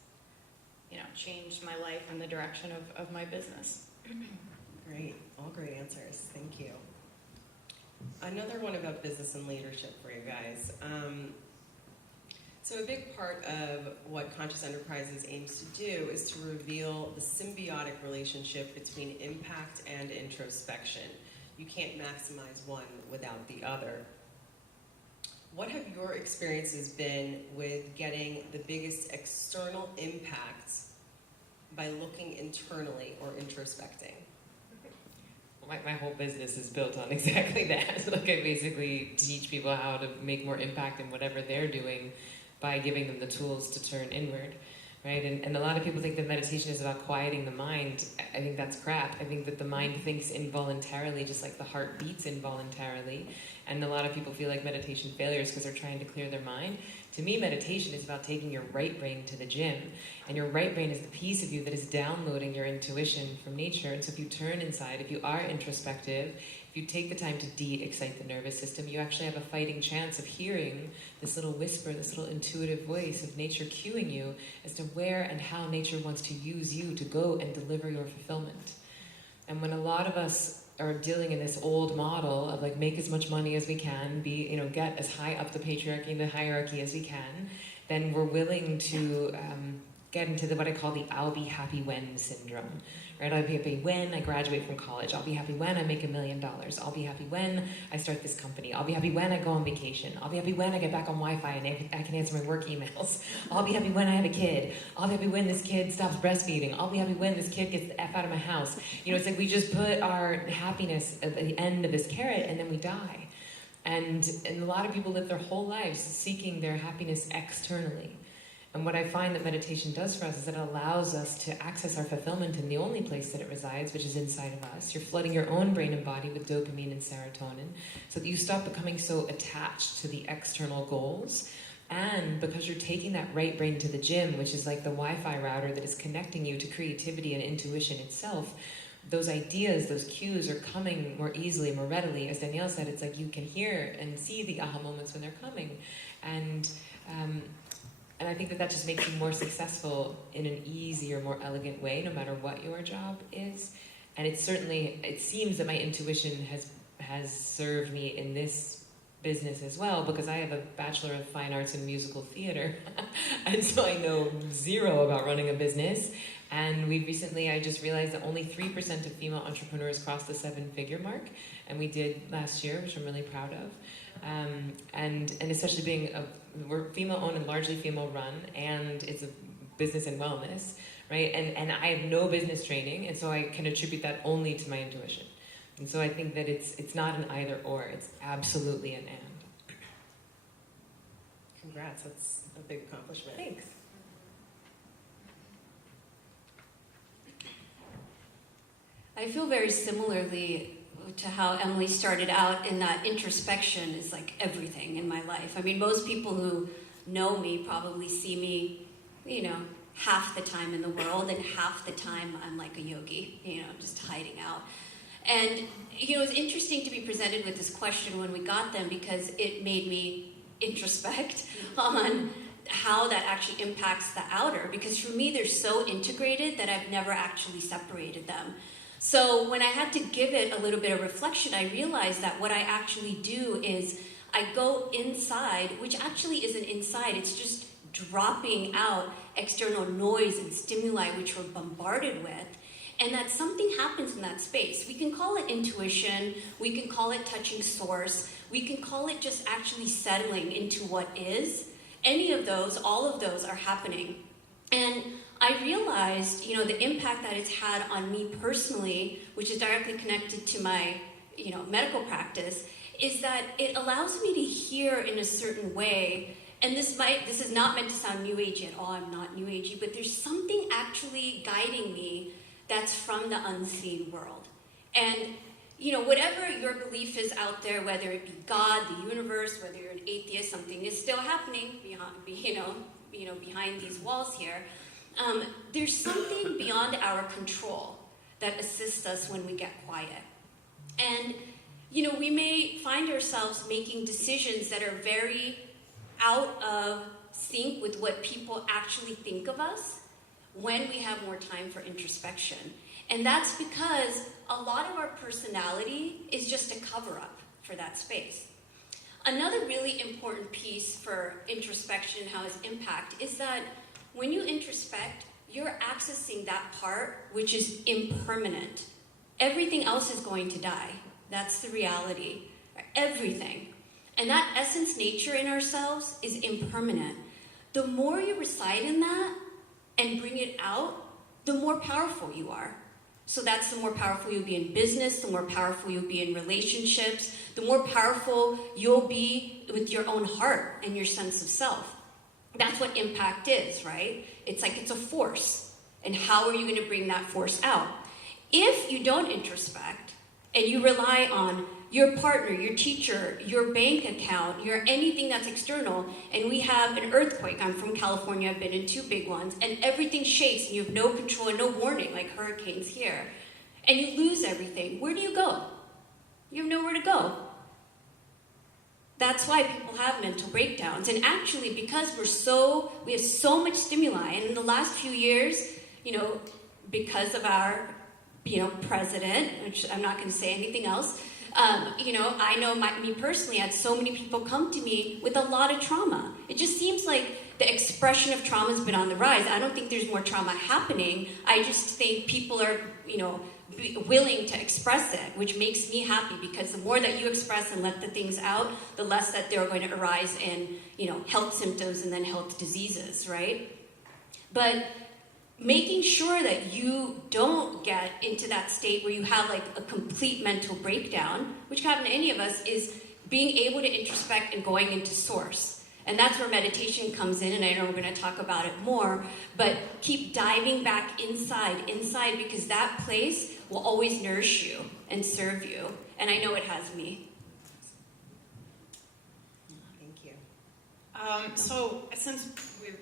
changed my life and the direction of my business. Great. All great answers. Thank you. Another one about business and leadership for you guys. So a big part of what Conscious Enterprises aims to do is to reveal the symbiotic relationship between impact and introspection. You can't maximize one without the other. What have your experiences been with getting the biggest external impacts by looking internally or introspecting? My whole business is built on exactly that. Like, I basically teach people how to make more impact in whatever they're doing by giving them the tools to turn inward. right? And a lot of people think that meditation is about quieting the mind. I think that's crap. I think that the mind thinks involuntarily, just like the heart beats involuntarily. And a lot of people feel like meditation failures because they're trying to clear their mind. To me, meditation is about taking your right brain to the gym. And your right brain is the piece of you that is downloading your intuition from nature. And so if you turn inside, if you are introspective, if you take the time to de-excite the nervous system, you actually have a fighting chance of hearing this little whisper, this little intuitive voice of nature cueing you as to where and how nature wants to use you to go and deliver your fulfillment. And when a lot of us are dealing in this old model of like make as much money as we can, get as high up the patriarchy and the hierarchy as we can, then we're willing to get into what I call the I'll be happy when syndrome, right? I'll be happy when I graduate from college. I'll be happy when I make $1 million. I'll be happy when I start this company. I'll be happy when I go on vacation. I'll be happy when I get back on Wi-Fi and I can answer my work emails. I'll be happy when I have a kid. I'll be happy when this kid stops breastfeeding. I'll be happy when this kid gets the F out of my house. It's like we just put our happiness at the end of this carrot and then we die. And a lot of people live their whole lives seeking their happiness externally. And what I find that meditation does for us is that it allows us to access our fulfillment in the only place that it resides, which is inside of us. You're flooding your own brain and body with dopamine and serotonin so that you stop becoming so attached to the external goals. And because you're taking that right brain to the gym, which is like the Wi-Fi router that is connecting you to creativity and intuition itself, those ideas, those cues are coming more easily, more readily. As Danielle said, it's like you can hear and see the aha moments when they're coming. And I think that just makes you more successful in an easier, more elegant way, no matter what your job is. And it seems that my intuition has served me in this business as well, because I have a Bachelor of Fine Arts in Musical Theater. And so I know zero about running a business. And I just realized that only 3% of female entrepreneurs cross the 7-figure mark. And we did last year, which I'm really proud of. And especially we're female-owned and largely female-run, and it's a business and wellness, right? And I have no business training, and so I can attribute that only to my intuition. And so I think that it's not an either-or, it's absolutely an and. Congrats, that's a big accomplishment. Thanks. I feel very similarly to how Emily started out, in that introspection is like everything in my life. I mean, most people who know me probably see me, half the time in the world, and half the time I'm like a yogi, just hiding out. And, it's interesting to be presented with this question when we got them, because it made me introspect on how that actually impacts the outer, because for me they're so integrated that I've never actually separated them. So when I had to give it a little bit of reflection, I realized that what I actually do is I go inside, which actually isn't inside, it's just dropping out external noise and stimuli which we're bombarded with, and that something happens in that space. We can call it intuition, we can call it touching source, we can call it just actually settling into what is. Any of those, all of those are happening. And I realized, the impact that it's had on me personally, which is directly connected to my, medical practice, is that it allows me to hear in a certain way. And this is not meant to sound new agey at all. I'm not new agey, but there's something actually guiding me that's from the unseen world. And whatever your belief is out there, whether it be God, the universe, whether you're an atheist, something is still happening behind these walls here. There's something beyond our control that assists us when we get quiet. And, we may find ourselves making decisions that are very out of sync with what people actually think of us when we have more time for introspection. And that's because a lot of our personality is just a cover-up for that space. Another really important piece for introspection, how it's impact, is that when you introspect, you're accessing that part which is impermanent. Everything else is going to die. That's the reality. Everything. And that essence nature in ourselves is impermanent. The more you reside in that and bring it out, the more powerful you are. So that's the more powerful you'll be in business, the more powerful you'll be in relationships, the more powerful you'll be with your own heart and your sense of self. That's what impact is, right? It's like it's a force. And how are you going to bring that force out? If you don't introspect and you rely on your partner, your teacher, your bank account, your anything that's external, and we have an earthquake, I'm from California, I've been in 2 big ones, and everything shakes and you have no control and no warning, like hurricanes here, and you lose everything, where do you go? You have nowhere to go. That's why people have mental breakdowns. And actually, because we have so much stimuli, and in the last few years, because of our, president, which I'm not going to say anything else, I know me personally, I had so many people come to me with a lot of trauma. It just seems like the expression of trauma has been on the rise. I don't think there's more trauma happening. I just think people are, willing to express it, which makes me happy, because the more that you express and let the things out, the less that they're going to arise in, health symptoms and then health diseases, right? But making sure that you don't get into that state where you have like a complete mental breakdown, which can happen to any of us, is being able to introspect and going into source. And that's where meditation comes in, and I know we're going to talk about it more, but keep diving back inside, because that place will always nourish you and serve you. And I know it has me. Thank you. So since we're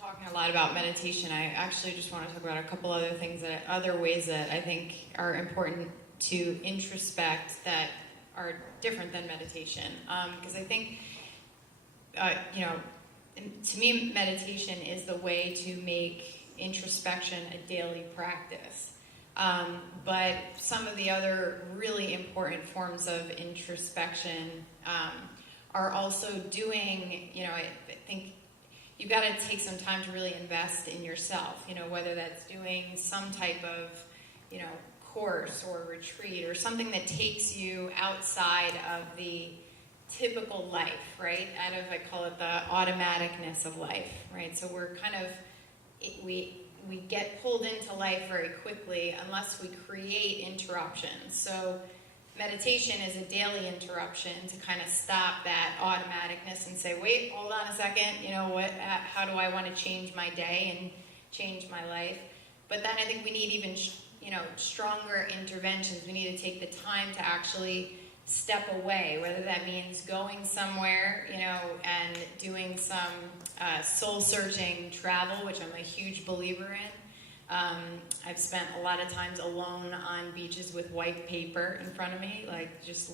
talking a lot about meditation, I actually just want to talk about a couple other ways that I think are important to introspect that are different than meditation. Because I think, to me, meditation is the way to make introspection a daily practice. But some of the other really important forms of introspection are also doing, I think you've got to take some time to really invest in yourself, whether that's doing some type of, course or retreat or something that takes you outside of the typical life, right? Out of, I call it the automaticness of life, right? So we're kind of, we get pulled into life very quickly unless we create interruptions. So meditation is a daily interruption to kind of stop that automaticness and say, wait, hold on a second, how do I want to change my day and change my life? But then I think we need even, stronger interventions. We need to take the time to actually step away, whether that means going somewhere, and doing some soul-searching travel, which I'm a huge believer in. I've spent a lot of times alone on beaches with white paper in front of me, like just,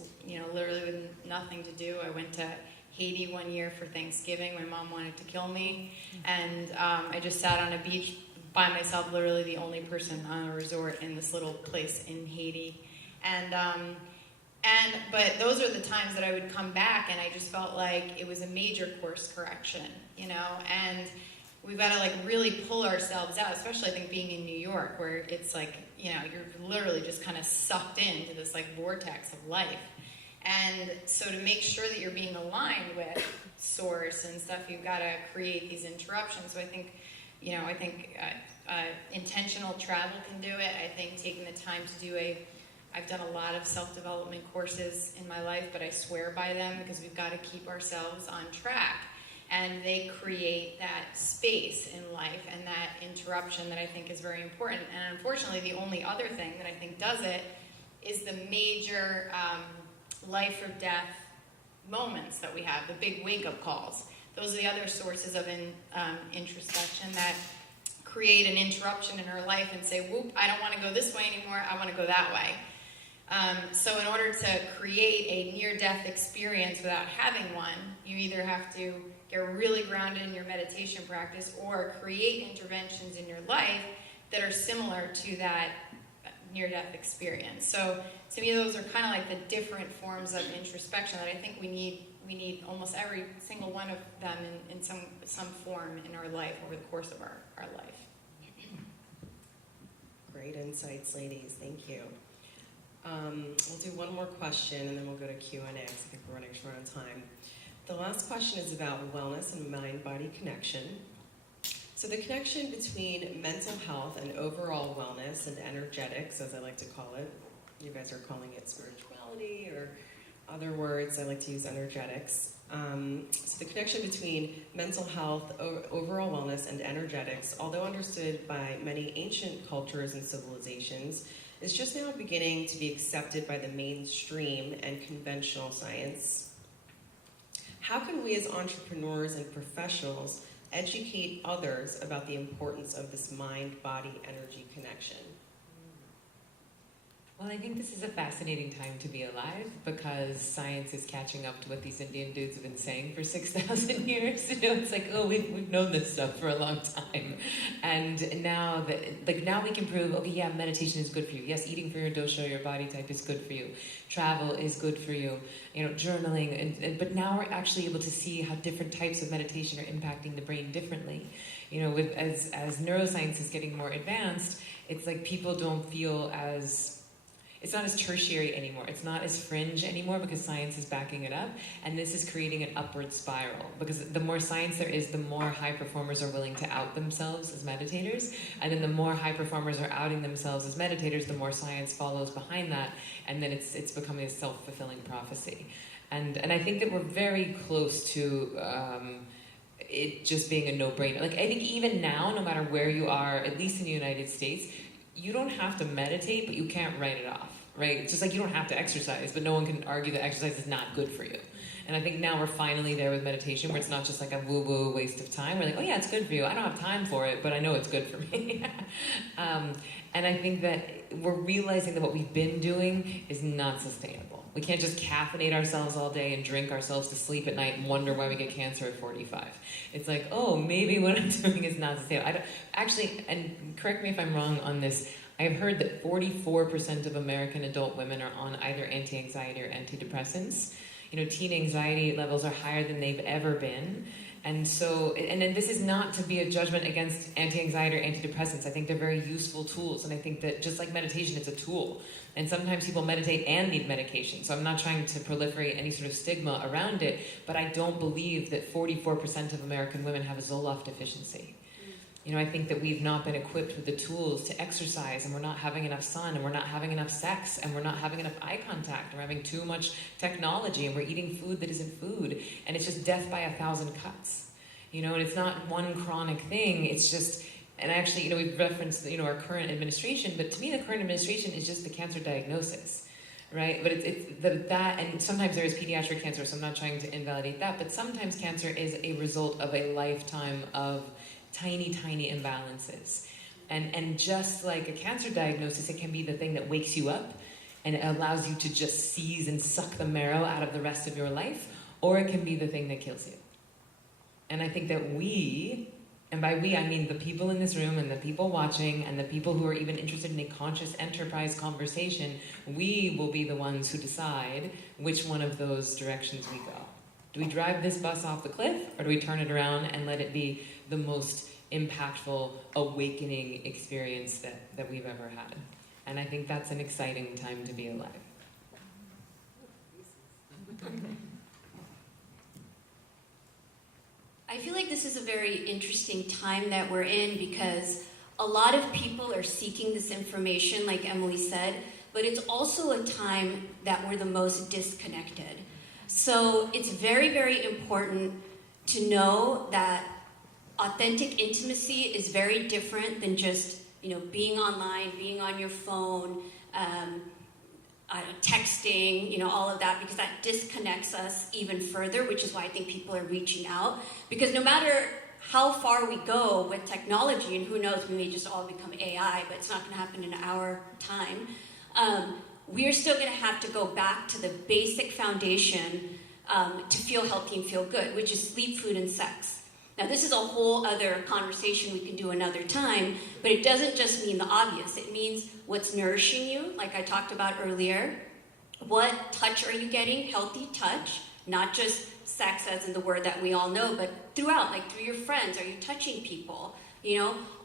literally with nothing to do. I went to Haiti one year for Thanksgiving. My mom wanted to kill me. And I just sat on a beach by myself, literally the only person on a resort in this little place in Haiti. But those are the times that I would come back and I just felt like it was a major course correction, and we've got to really pull ourselves out, especially I think being in New York, where it's like, you're literally just kind of sucked into this vortex of life. And so to make sure that you're being aligned with source and stuff, you've got to create these interruptions. So I think, intentional travel can do it. I think taking the time to do I've done a lot of self-development courses in my life, but I swear by them because we've got to keep ourselves on track. And they create that space in life and that interruption that I think is very important. And unfortunately, the only other thing that I think does it is the major life or death moments that we have, the big wake-up calls. Those are the other sources of introspection that create an interruption in our life and say, whoop, I don't want to go this way anymore, I want to go that way. So in order to create a near-death experience without having one, you either have to get really grounded in your meditation practice or create interventions in your life that are similar to that near-death experience. So to me, those are kind of like the different forms of introspection that I think we need almost every single one of them in some form in our life over the course of our life. Great insights, ladies. Thank you. We'll do one more question and then we'll go to Q&A because I think we're running short on time. The last question is about wellness and mind-body connection. So the connection between mental health and overall wellness and energetics, as I like to call it, you guys are calling it spirituality or other words, I like to use energetics. So the connection between mental health, overall wellness, and energetics, although understood by many ancient cultures and civilizations, is just now beginning to be accepted by the mainstream and conventional science. How can we as entrepreneurs and professionals educate others about the importance of this mind-body-energy connection? Well, I think this is a fascinating time to be alive because science is catching up to what these Indian dudes have been saying for 6,000 years. You know, it's like, oh, we've known this stuff for a long time. And now now we can prove, okay, yeah, meditation is good for you. Yes, eating for your dosha, your body type is good for you. Travel is good for you. You know, journaling. But now we're actually able to see how different types of meditation are impacting the brain differently. You know, as neuroscience is getting more advanced, it's like people don't feel it's not as tertiary anymore. It's not as fringe anymore because science is backing it up. And this is creating an upward spiral because the more science there is, the more high performers are willing to out themselves as meditators. And then the more high performers are outing themselves as meditators, the more science follows behind that. And then it's becoming a self-fulfilling prophecy. And I think that we're very close to it just being a no-brainer. Like, I think even now, no matter where you are, at least in the United States, you don't have to meditate, but you can't write it off, right? It's just like you don't have to exercise, but no one can argue that exercise is not good for you. And I think now we're finally there with meditation where it's not just like a woo-woo waste of time. We're like, oh yeah, it's good for you. I don't have time for it, but I know it's good for me. And I think that we're realizing that what we've been doing is not sustainable. We can't just caffeinate ourselves all day and drink ourselves to sleep at night and wonder why we get cancer at 45. It's like, oh, maybe what I'm doing is not sustainable. Actually, and correct me if I'm wrong on this, I've heard that 44% of American adult women are on either anti-anxiety or antidepressants. You know, teen anxiety levels are higher than they've ever been. And so, and then this is not to be a judgment against anti-anxiety or antidepressants. I think they're very useful tools. And I think that just like meditation, it's a tool. And sometimes people meditate and need medication. So I'm not trying to proliferate any sort of stigma around it, but I don't believe that 44% of American women have a Zoloft deficiency. You know, I think that we've not been equipped with the tools to exercise, and we're not having enough sun, and we're not having enough sex, and we're not having enough eye contact, and we're having too much technology, and we're eating food that isn't food, and it's just death by 1,000 cuts. You know, and it's not one chronic thing, it's just, and actually, you know, we've referenced, you know, our current administration, but to me the current administration is just the cancer diagnosis. Right, but it's that, and sometimes there is pediatric cancer, so I'm not trying to invalidate that, but sometimes cancer is a result of a lifetime of tiny imbalances. And just like a cancer diagnosis, it can be the thing that wakes you up and it allows you to just seize and suck the marrow out of the rest of your life, or it can be the thing that kills you. And I think that we, and by we I mean the people in this room and the people watching and the people who are even interested in a conscious enterprise conversation, we will be the ones who decide which one of those directions we go. Do we drive this bus off the cliff, or do we turn it around and let it be the most impactful awakening experience that we've ever had? And I think that's an exciting time to be alive. I feel like this is a very interesting time that we're in because a lot of people are seeking this information, like Emily said, but it's also a time that we're the most disconnected. So it's very, very important to know that authentic intimacy is very different than just, you know, being online, being on your phone, texting, you know, all of that, because that disconnects us even further, which is why I think people are reaching out. Because no matter how far we go with technology, and who knows, we may just all become AI, but it's not going to happen in our time, we are still going to have to go back to the basic foundation to feel healthy and feel good, which is sleep, food, and sex. Now, this is a whole other conversation we can do another time, but it doesn't just mean the obvious. It means what's nourishing you, like I talked about earlier. What touch are you getting? Healthy touch, not just sex as in the word that we all know, but throughout, like through your friends. Are you touching people?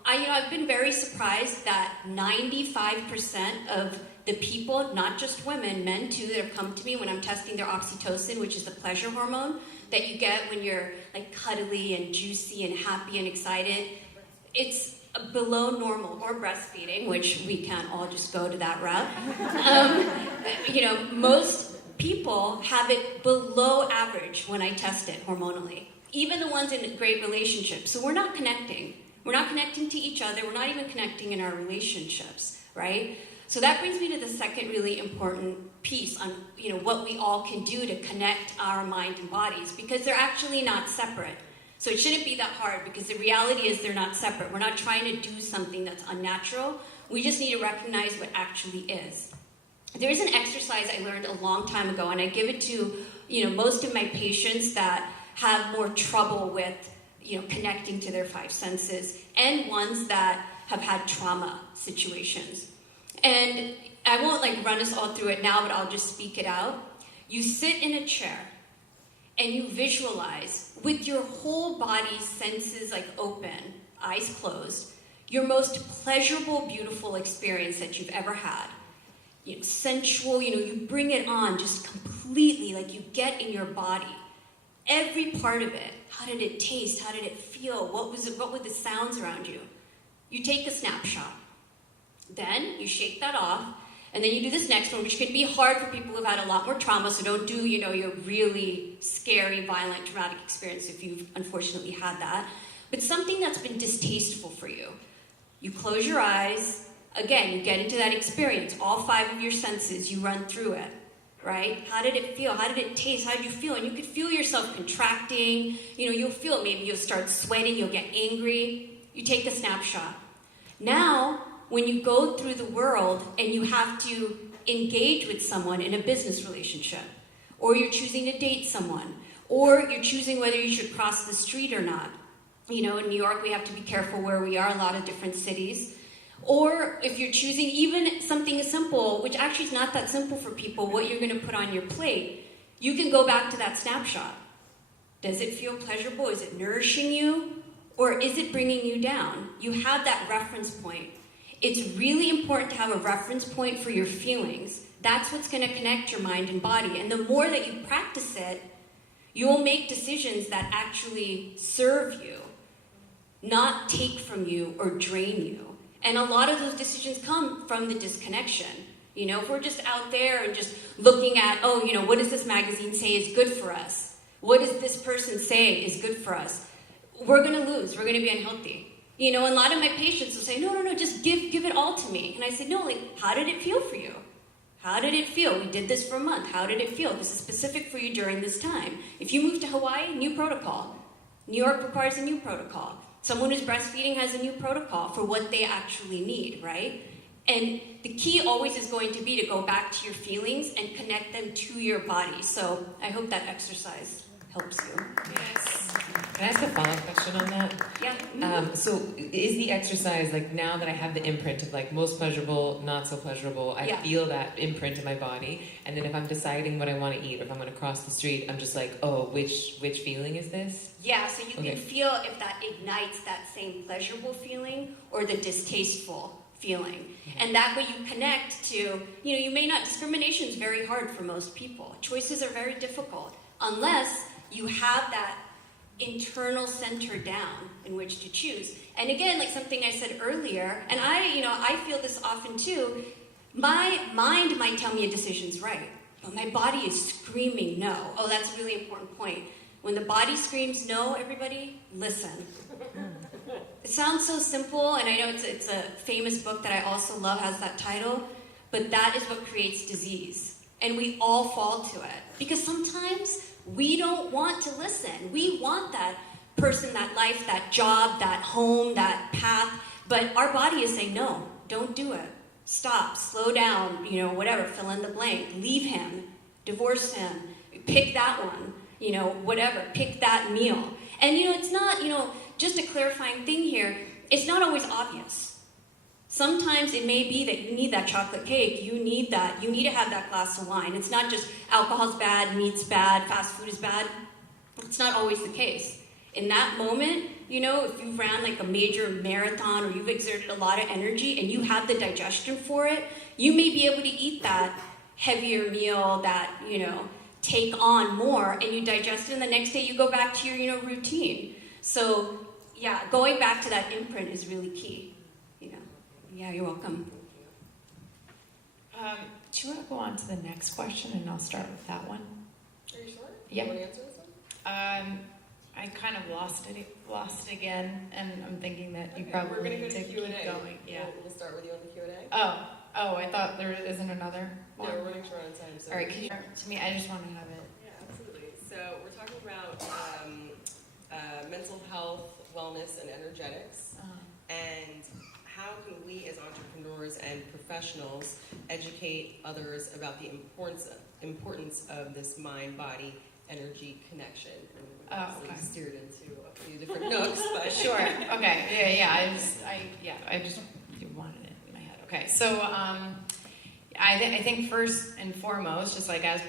I've been very surprised that 95% of the people, not just women, men too, that have come to me when I'm testing their oxytocin, which is the pleasure hormone that you get when you're like cuddly and juicy and happy and excited, it's below normal, or breastfeeding, which we can't all just go to that route. Most people have it below average when I test it hormonally. Even the ones in great relationships. So we're not connecting. We're not connecting to each other. We're not even connecting in our relationships, right? So that brings me to the second really important piece on, what we all can do to connect our mind and bodies, because they're actually not separate. So it shouldn't be that hard, because the reality is they're not separate. We're not trying to do something that's unnatural. We just need to recognize what actually is. There's an exercise I learned a long time ago, and I give it to, most of my patients that have more trouble with, connecting to their five senses, and ones that have had trauma situations. And I won't run us all through it now, but I'll just speak it out. You sit in a chair and you visualize with your whole body, senses open, eyes closed, your most pleasurable, beautiful experience that you've ever had. Sensual, you bring it on just completely, you get in your body. Every part of it. How did it taste? How did it feel? What was it? What were the sounds around you? You take a snapshot. Then you shake that off, and then you do this next one, which can be hard for people who've had a lot more trauma, so don't do, your really scary, violent, traumatic experience if you've unfortunately had that. But something that's been distasteful for you. You close your eyes. Again, you get into that experience. All five of your senses, you run through it. Right? How did it feel? How did it taste? How did you feel? And you could feel yourself contracting. You'll feel maybe you'll start sweating. You'll get angry. You take a snapshot. Now, when you go through the world and you have to engage with someone in a business relationship, or you're choosing to date someone, or you're choosing whether you should cross the street or not. In New York, we have to be careful where we are, a lot of different cities. Or if you're choosing even something as simple, which actually is not that simple for people, what you're going to put on your plate, you can go back to that snapshot. Does it feel pleasurable? Is it nourishing you? Or is it bringing you down? You have that reference point. It's really important to have a reference point for your feelings. That's what's going to connect your mind and body. And the more that you practice it, you will make decisions that actually serve you, not take from you or drain you. And a lot of those decisions come from the disconnection. If we're just out there and just looking at, what does this magazine say is good for us? What does this person say is good for us? We're going to lose. We're going to be unhealthy. And a lot of my patients will say, no, just give it all to me. And I say, no, how did it feel for you? How did it feel? We did this for a month. How did it feel? This is specific for you during this time. If you move to Hawaii, new protocol. New York requires a new protocol. Someone who's breastfeeding has a new protocol for what they actually need, right? And the key always is going to be to go back to your feelings and connect them to your body. So I hope that exercise helps you. Yes. Can I ask a follow-up question on that? Yeah. So is the exercise, now that I have the imprint of most pleasurable, not so pleasurable, I feel that imprint in my body, and then if I'm deciding what I want to eat, or if I'm going to cross the street, I'm just which feeling is this? Yeah, so you can feel if that ignites that same pleasurable feeling or the distasteful feeling. And that way you connect to, you may not, discrimination is very hard for most people. Choices are very difficult unless you have that internal center down in which to choose. And again, something I said earlier, and I feel this often too, my mind might tell me a decision's right, but my body is screaming no. Oh, that's a really important point. When the body screams no, everybody, listen. It sounds so simple, and I know it's a famous book that I also love, has that title, but that is what creates disease. And we all fall to it. Because sometimes we don't want to listen. We want that person, that life, that job, that home, that path, but our body is saying, no, don't do it. Stop, slow down, whatever, fill in the blank. Leave him, divorce him, pick that one, whatever, pick that meal. And, it's not, just a clarifying thing here, it's not always obvious. Sometimes it may be that you need that chocolate cake, you need to have that glass of wine. It's not just alcohol's bad, meat's bad, fast food is bad. It's not always the case. In that moment, if you've ran a major marathon or you've exerted a lot of energy and you have the digestion for it, you may be able to eat that heavier meal that, take on more, and you digest it, and the next day you go back to your, routine. So, yeah, going back to that imprint is really key. Yeah, you're welcome. Do you want to go on to the next question, and I'll start with that one? Are you sure? Yeah. You want to answer this one? I kind of lost it again, and I'm thinking that you Okay, probably we're going need to go to keep Q&A. going. Yeah. We'll start with you on the Q&A. Oh, I thought there isn't another No, one. we're running short on time. So All right, can you to me? I just want to have it. Yeah, absolutely. So we're talking about mental health, wellness, and energetics. And how can we as entrepreneurs and professionals educate others about the importance of this mind-body energy connection? And we've obviously steered into a few different nooks, but Sure. Okay. Yeah. I just wanted it in my head. Okay. So I think first and foremost, just like as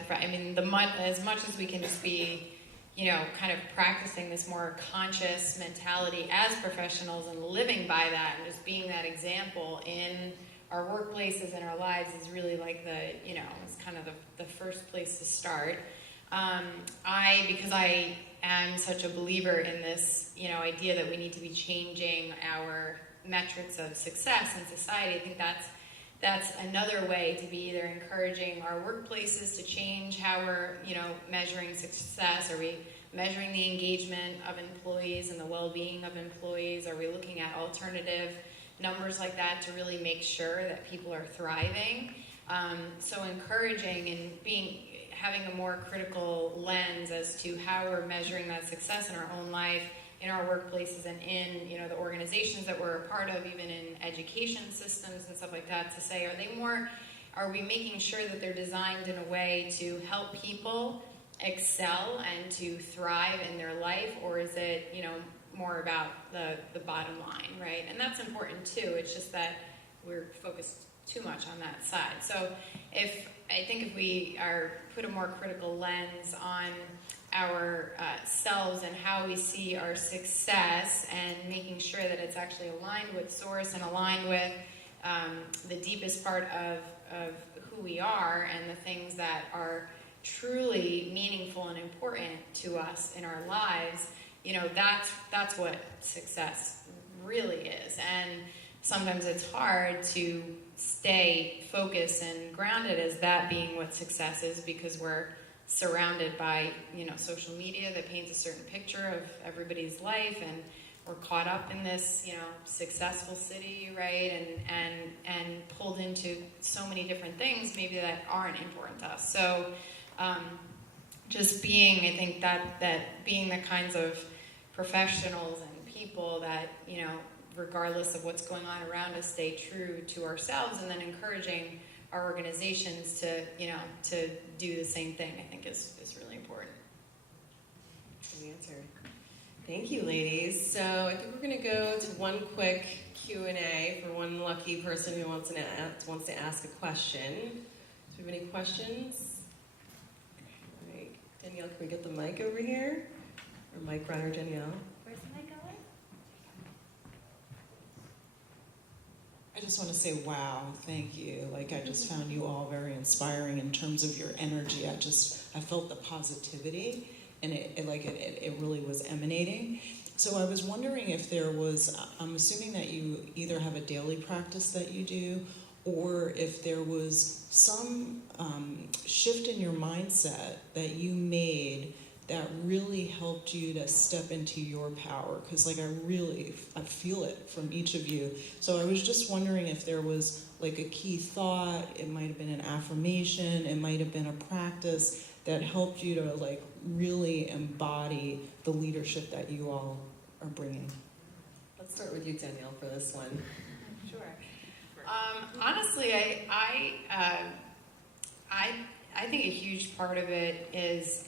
much as we can just be, kind of practicing this more conscious mentality as professionals and living by that and just being that example in our workplaces and our lives is really like it's kind of the first place to start. Because I am such a believer in this, idea that we need to be changing our metrics of success in society. I think that's another way to be either encouraging our workplaces to change how we're, measuring success. Are we measuring the engagement of employees and the well-being of employees? Are we looking at alternative numbers like that to really make sure that people are thriving? So encouraging and having a more critical lens as to how we're measuring that success in our own life, in our workplaces, and in the organizations that we're a part of, even in education systems and stuff like that, to say, are we making sure that they're designed in a way to help people excel and to thrive in their life, or is it more about the bottom line, right? And that's important too. It's just that we're focused too much on that side. So if we put a more critical lens on our selves and how we see our success, and making sure that it's actually aligned with source and aligned with the deepest part of who we are and the things that are truly meaningful and important to us in our lives, that's what success really is. And sometimes it's hard to stay focused and grounded as that being what success is, because we're surrounded by social media that paints a certain picture of everybody's life, and we're caught up in this successful city, right, and pulled into so many different things maybe that aren't important to us. So just being, I think that being the kinds of professionals and people that regardless of what's going on around us, stay true to ourselves, and then encouraging our organizations to do the same thing, I think is really important. Good answer. Thank you, ladies. So I think we're going to go to one quick Q&A for one lucky person who wants to ask a question. Do we have any questions? All right. Danielle, can we get the mic over here? Or mic runner Danielle? Where's the mic going? I just want to say, wow, thank you. I just found you all very inspiring in terms of your energy. I felt the positivity, and it really was emanating. So I was wondering if there was, I'm assuming that you either have a daily practice that you do, or if there was some shift in your mindset that you made that really helped you to step into your power, because I feel it from each of you. So I was just wondering if there was a key thought. It might have been an affirmation, it might have been a practice that helped you to really embody the leadership that you all are bringing. Let's start with you, Danielle, for this one. Sure. Honestly, I think a huge part of it is,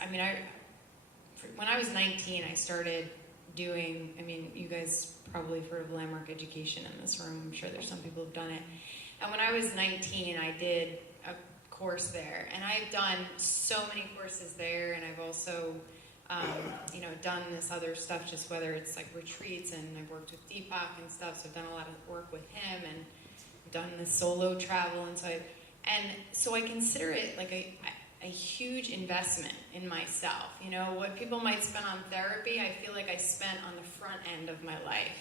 when I was 19, I started doing, you guys probably have heard of Landmark Education in this room. I'm sure there's some people who've done it. And when I was 19, I did a course there. And I've done so many courses there, and I've also, done this other stuff, just whether it's retreats, and I've worked with Deepak and stuff, so I've done a lot of work with him, and done the solo travel, and so I consider it a huge investment in myself. What people might spend on therapy, I feel like I spent on the front end of my life.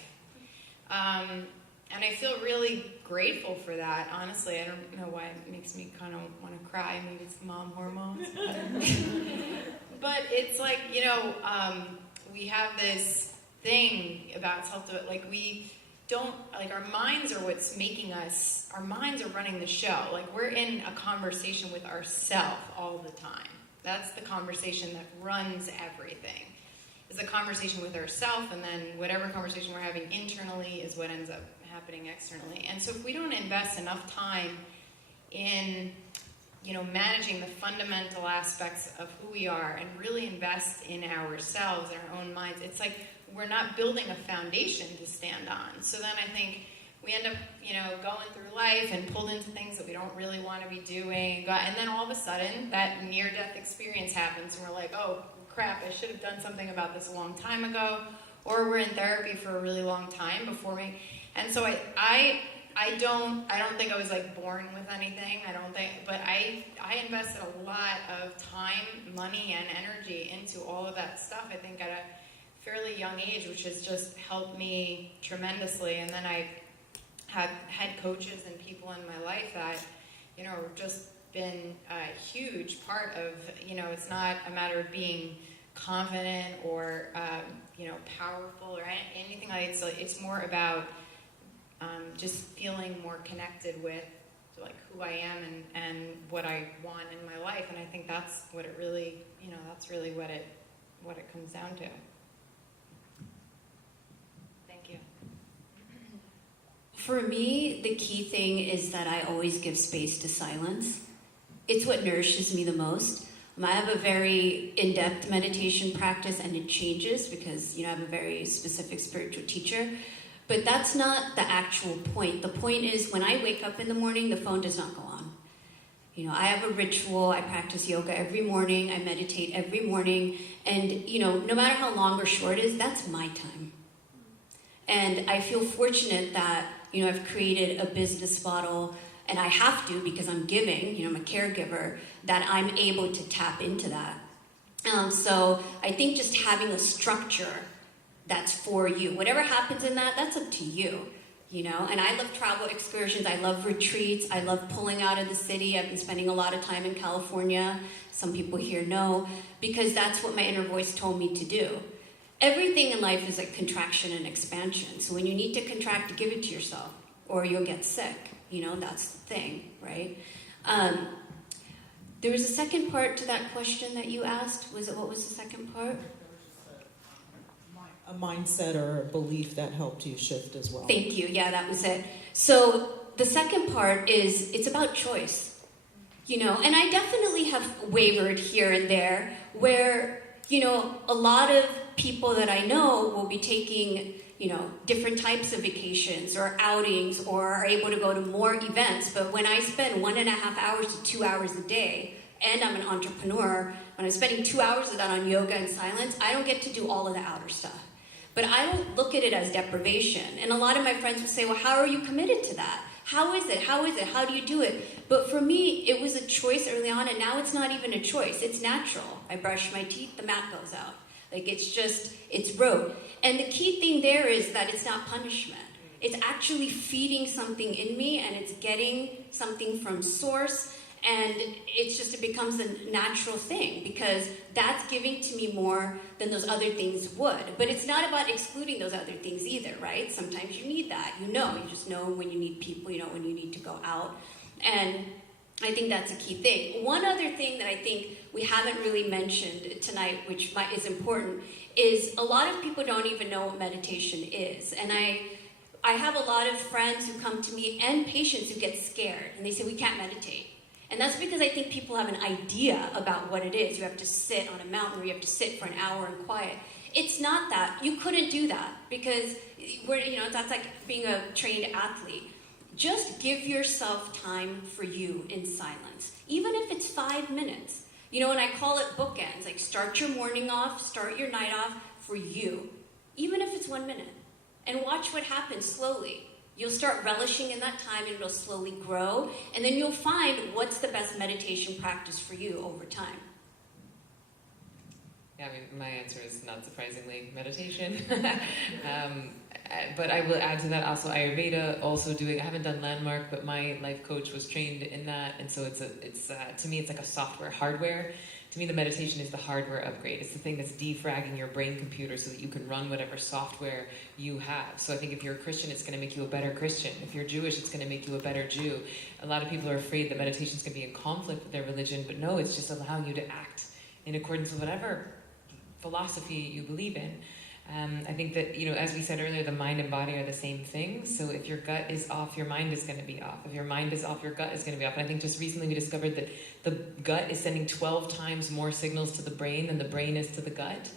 And I feel really grateful for that, honestly. I don't know why it makes me kind of want to cry. Maybe it's mom hormones. But it's like, we have this thing about self-development. Like, we don't, like, our minds are what's making us, our minds are running the show. Like, we're in a conversation with ourselves all the time. That's the conversation that runs everything. It's a conversation with ourselves, and then whatever conversation we're having internally is what ends up happening externally. And so if we don't invest enough time in, managing the fundamental aspects of who we are and really invest in ourselves, in our own minds, it's like we're not building a foundation to stand on. So then I think we end up, going through life and pulled into things that we don't really want to be doing. And then all of a sudden, that near-death experience happens, and we're like, oh, crap, I should have done something about this a long time ago. Or we're in therapy for a really long time before me. And so I don't think I was like born with anything. But I invested a lot of time, money, and energy into all of that stuff, I think, at a fairly young age, which has just helped me tremendously. And then I have had coaches and people in my life that, have just been a huge part of, it's not a matter of being confident or, powerful or anything like that. So it's more about just feeling more connected with like who I am and what I want in my life. And I think that's what it really, that's really what it comes down to. Thank you. For me, the key thing is that I always give space to silence. It's what nourishes me the most. I have a very in-depth meditation practice, and it changes because, I have a very specific spiritual teacher. But that's not the actual point. The point is when I wake up in the morning, the phone does not go on. I have a ritual. I practice yoga every morning. I meditate every morning. And, no matter how long or short it is, that's my time. And I feel fortunate that, I've created a business model, and I have to because I'm giving, I'm a caregiver, that I'm able to tap into that. So I think just having a structure that's for you. Whatever happens in that, that's up to you, And I love travel excursions. I love retreats. I love pulling out of the city. I've been spending a lot of time in California. Some people here know, because that's what my inner voice told me to do. Everything in life is like contraction and expansion. So when you need to contract, give it to yourself, or you'll get sick. That's the thing, right? There was a second part to that question that you asked. What was the second part? A mindset or a belief that helped you shift as well. Thank you. Yeah, that was it. So the second part is it's about choice. And I definitely have wavered here and there where, a lot of people that I know will be taking, different types of vacations or outings or are able to go to more events. But when I spend 1.5 hours to 2 hours a day, and I'm an entrepreneur, when I'm spending 2 hours of that on yoga and silence, I don't get to do all of the outer stuff. But I don't look at it as deprivation. And a lot of my friends will say, well, how are you committed to that? How is it? How do you do it? But for me, it was a choice early on, and now it's not even a choice. It's natural. I brush my teeth, the mat goes out. Like, it's rote. And the key thing there is that it's not punishment. It's actually feeding something in me, and it's getting something from source, and it becomes a natural thing because that's giving to me more than those other things would. But it's not about excluding those other things either, right? Sometimes you need that. You just know when you need people, when you need to go out. And I think that's a key thing. One other thing that I think we haven't really mentioned tonight, which is important, is a lot of people don't even know what meditation is. And I have a lot of friends who come to me and patients who get scared, and they say, we can't meditate. And that's because I think people have an idea about what it is. You have to sit on a mountain, or you have to sit for an hour in quiet. It's not that. You couldn't do that because that's like being a trained athlete. Just give yourself time for you in silence, even if it's 5 minutes. And I call it bookends. Like, start your morning off, start your night off for you, even if it's 1 minute, and watch what happens slowly. You'll start relishing in that time, and it'll slowly grow, and then you'll find what's the best meditation practice for you over time. Yeah, I mean, my answer is not surprisingly meditation. But I will add to that also Ayurveda, also doing, I haven't done Landmark, but my life coach was trained in that. And so it's to me, it's like a software, hardware. To me, the meditation is the hardware upgrade. It's the thing that's defragging your brain computer so that you can run whatever software you have. So I think if you're a Christian, it's going to make you a better Christian. If you're Jewish, it's going to make you a better Jew. A lot of people are afraid that meditation is going to be in conflict with their religion, but no, it's just allowing you to act in accordance with whatever philosophy you believe in. I think that, as we said earlier, the mind and body are the same thing. So if your gut is off, your mind is going to be off. If your mind is off, your gut is going to be off. And I think just recently we discovered that the gut is sending 12 times more signals to the brain than the brain is to the gut,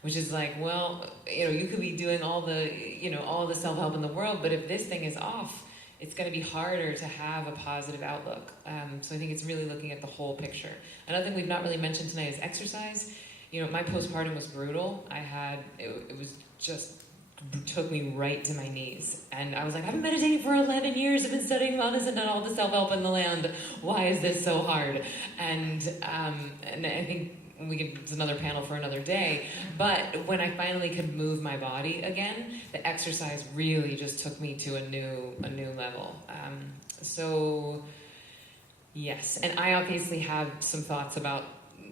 which is like, well, you could be doing all the self-help in the world, but if this thing is off, it's going to be harder to have a positive outlook. So I think it's really looking at the whole picture. Another thing we've not really mentioned tonight is exercise. My postpartum was brutal. It was just took me right to my knees. And I was like, I've been meditating for 11 years. I've been studying wellness and done all the self-help in the land. Why is this so hard? And I think it's another panel for another day. But when I finally could move my body again, the exercise really just took me to a new level. So yes, and I obviously have some thoughts about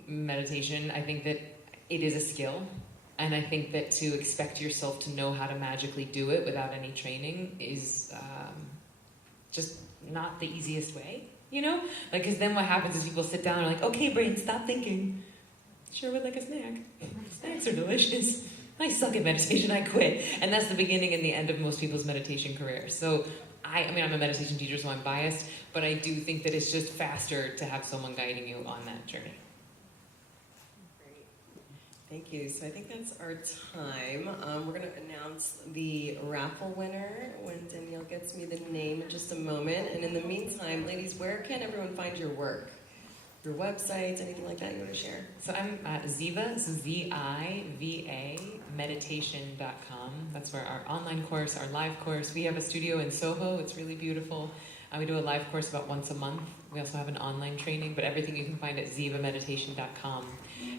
meditation. I think that it is a skill, and I think that to expect yourself to know how to magically do it without any training is just not the easiest way, because then what happens is people sit down and are like, okay, brain, stop thinking. Sure would like a snack. Snacks are delicious. I suck at meditation, I quit. And that's the beginning and the end of most people's meditation careers. So I'm a meditation teacher, so I'm biased, but I do think that it's just faster to have someone guiding you on that journey. Thank you. So I think that's our time. We're going to announce the raffle winner when Danielle gets me the name in just a moment. And in the meantime, ladies, where can everyone find your work? Your websites, anything like that you want to share? So I'm at Ziva, so Ziva, meditation.com. That's where our online course, our live course. We have a studio in Soho. It's really beautiful. We do a live course about once a month. We also have an online training, but everything you can find at zivameditation.com.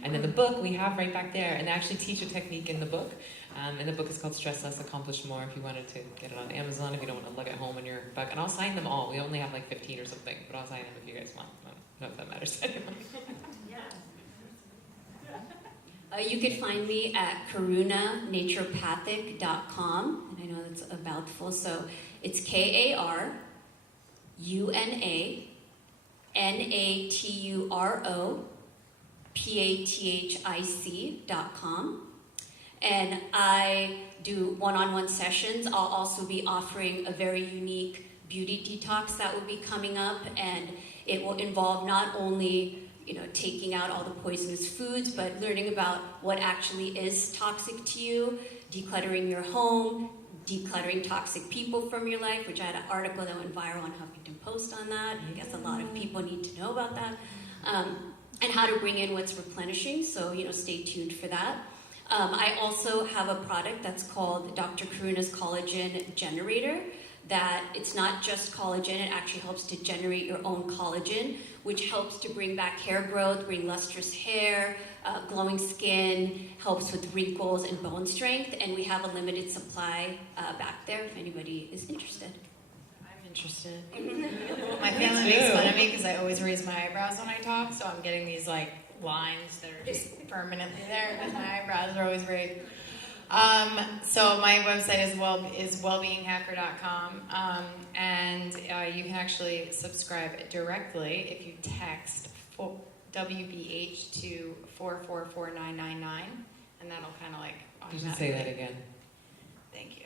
And then the book we have right back there, and I actually teach a technique in the book. And the book is called Stress Less, Accomplish More. If you wanted to get it on Amazon, if you don't want to lug it home on your bug. And I'll sign them all. We only have like 15 or something, but I'll sign them if you guys want. I don't know if that matters to anyone. You can find me at Karuna, Naturopathic.com. And I know that's a mouthful, so it's KarunaNaturopathic.com. And I do one-on-one sessions. I'll also be offering a very unique beauty detox that will be coming up, and it will involve not only taking out all the poisonous foods, but learning about what actually is toxic to you, decluttering your home, decluttering toxic people from your life, which I had an article that went viral on Huffington Post on that. I guess a lot of people need to know about that. And how to bring in what's replenishing, so stay tuned for that. I also have a product that's called Dr. Karuna's Collagen Generator, that it's not just collagen, it actually helps to generate your own collagen, which helps to bring back hair growth, bring lustrous hair, glowing skin, helps with wrinkles and bone strength, and we have a limited supply back there if anybody is interested. I'm interested. My family makes fun of me because I always raise my eyebrows when I talk, so I'm getting these lines that are just permanently there because my eyebrows are always raised. So my website is wellbeinghacker.com, and you can actually subscribe directly if you text WBH to 444999, and that'll kind of You should say that again. Thank you.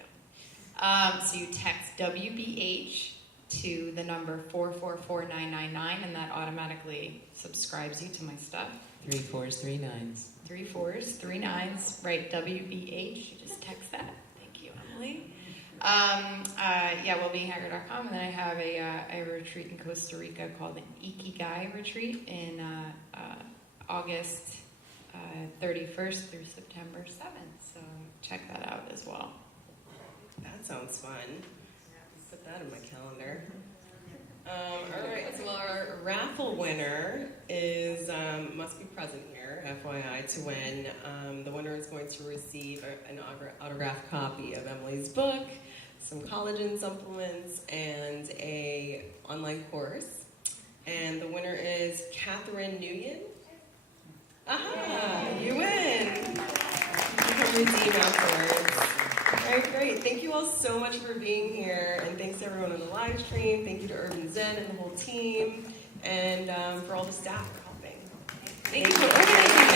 So you text WBH to the number 444999, and that automatically subscribes you to my stuff. 3 4s, 3 9s. 3 4s, 3 9s, right, WBH, you just text that. Thank you, Emily. Wellbeinghacker.com, and then I have a retreat in Costa Rica called the Ikigai Retreat in August 31st through September 7th, so check that out as well. That sounds fun. Put that in my calendar. All right, so our raffle winner is must be present here, FYI, to win. The winner is going to receive an autographed copy of Emily's book, some collagen supplements, and a online course. And the winner is Catherine Nguyen. Aha! You win! You can redeem afterwards. All right, great. Thank you all so much for being here, and thanks to everyone on the live stream. Thank you to Urban Zen and the whole team, and for all the staff for helping. Thank you for organizing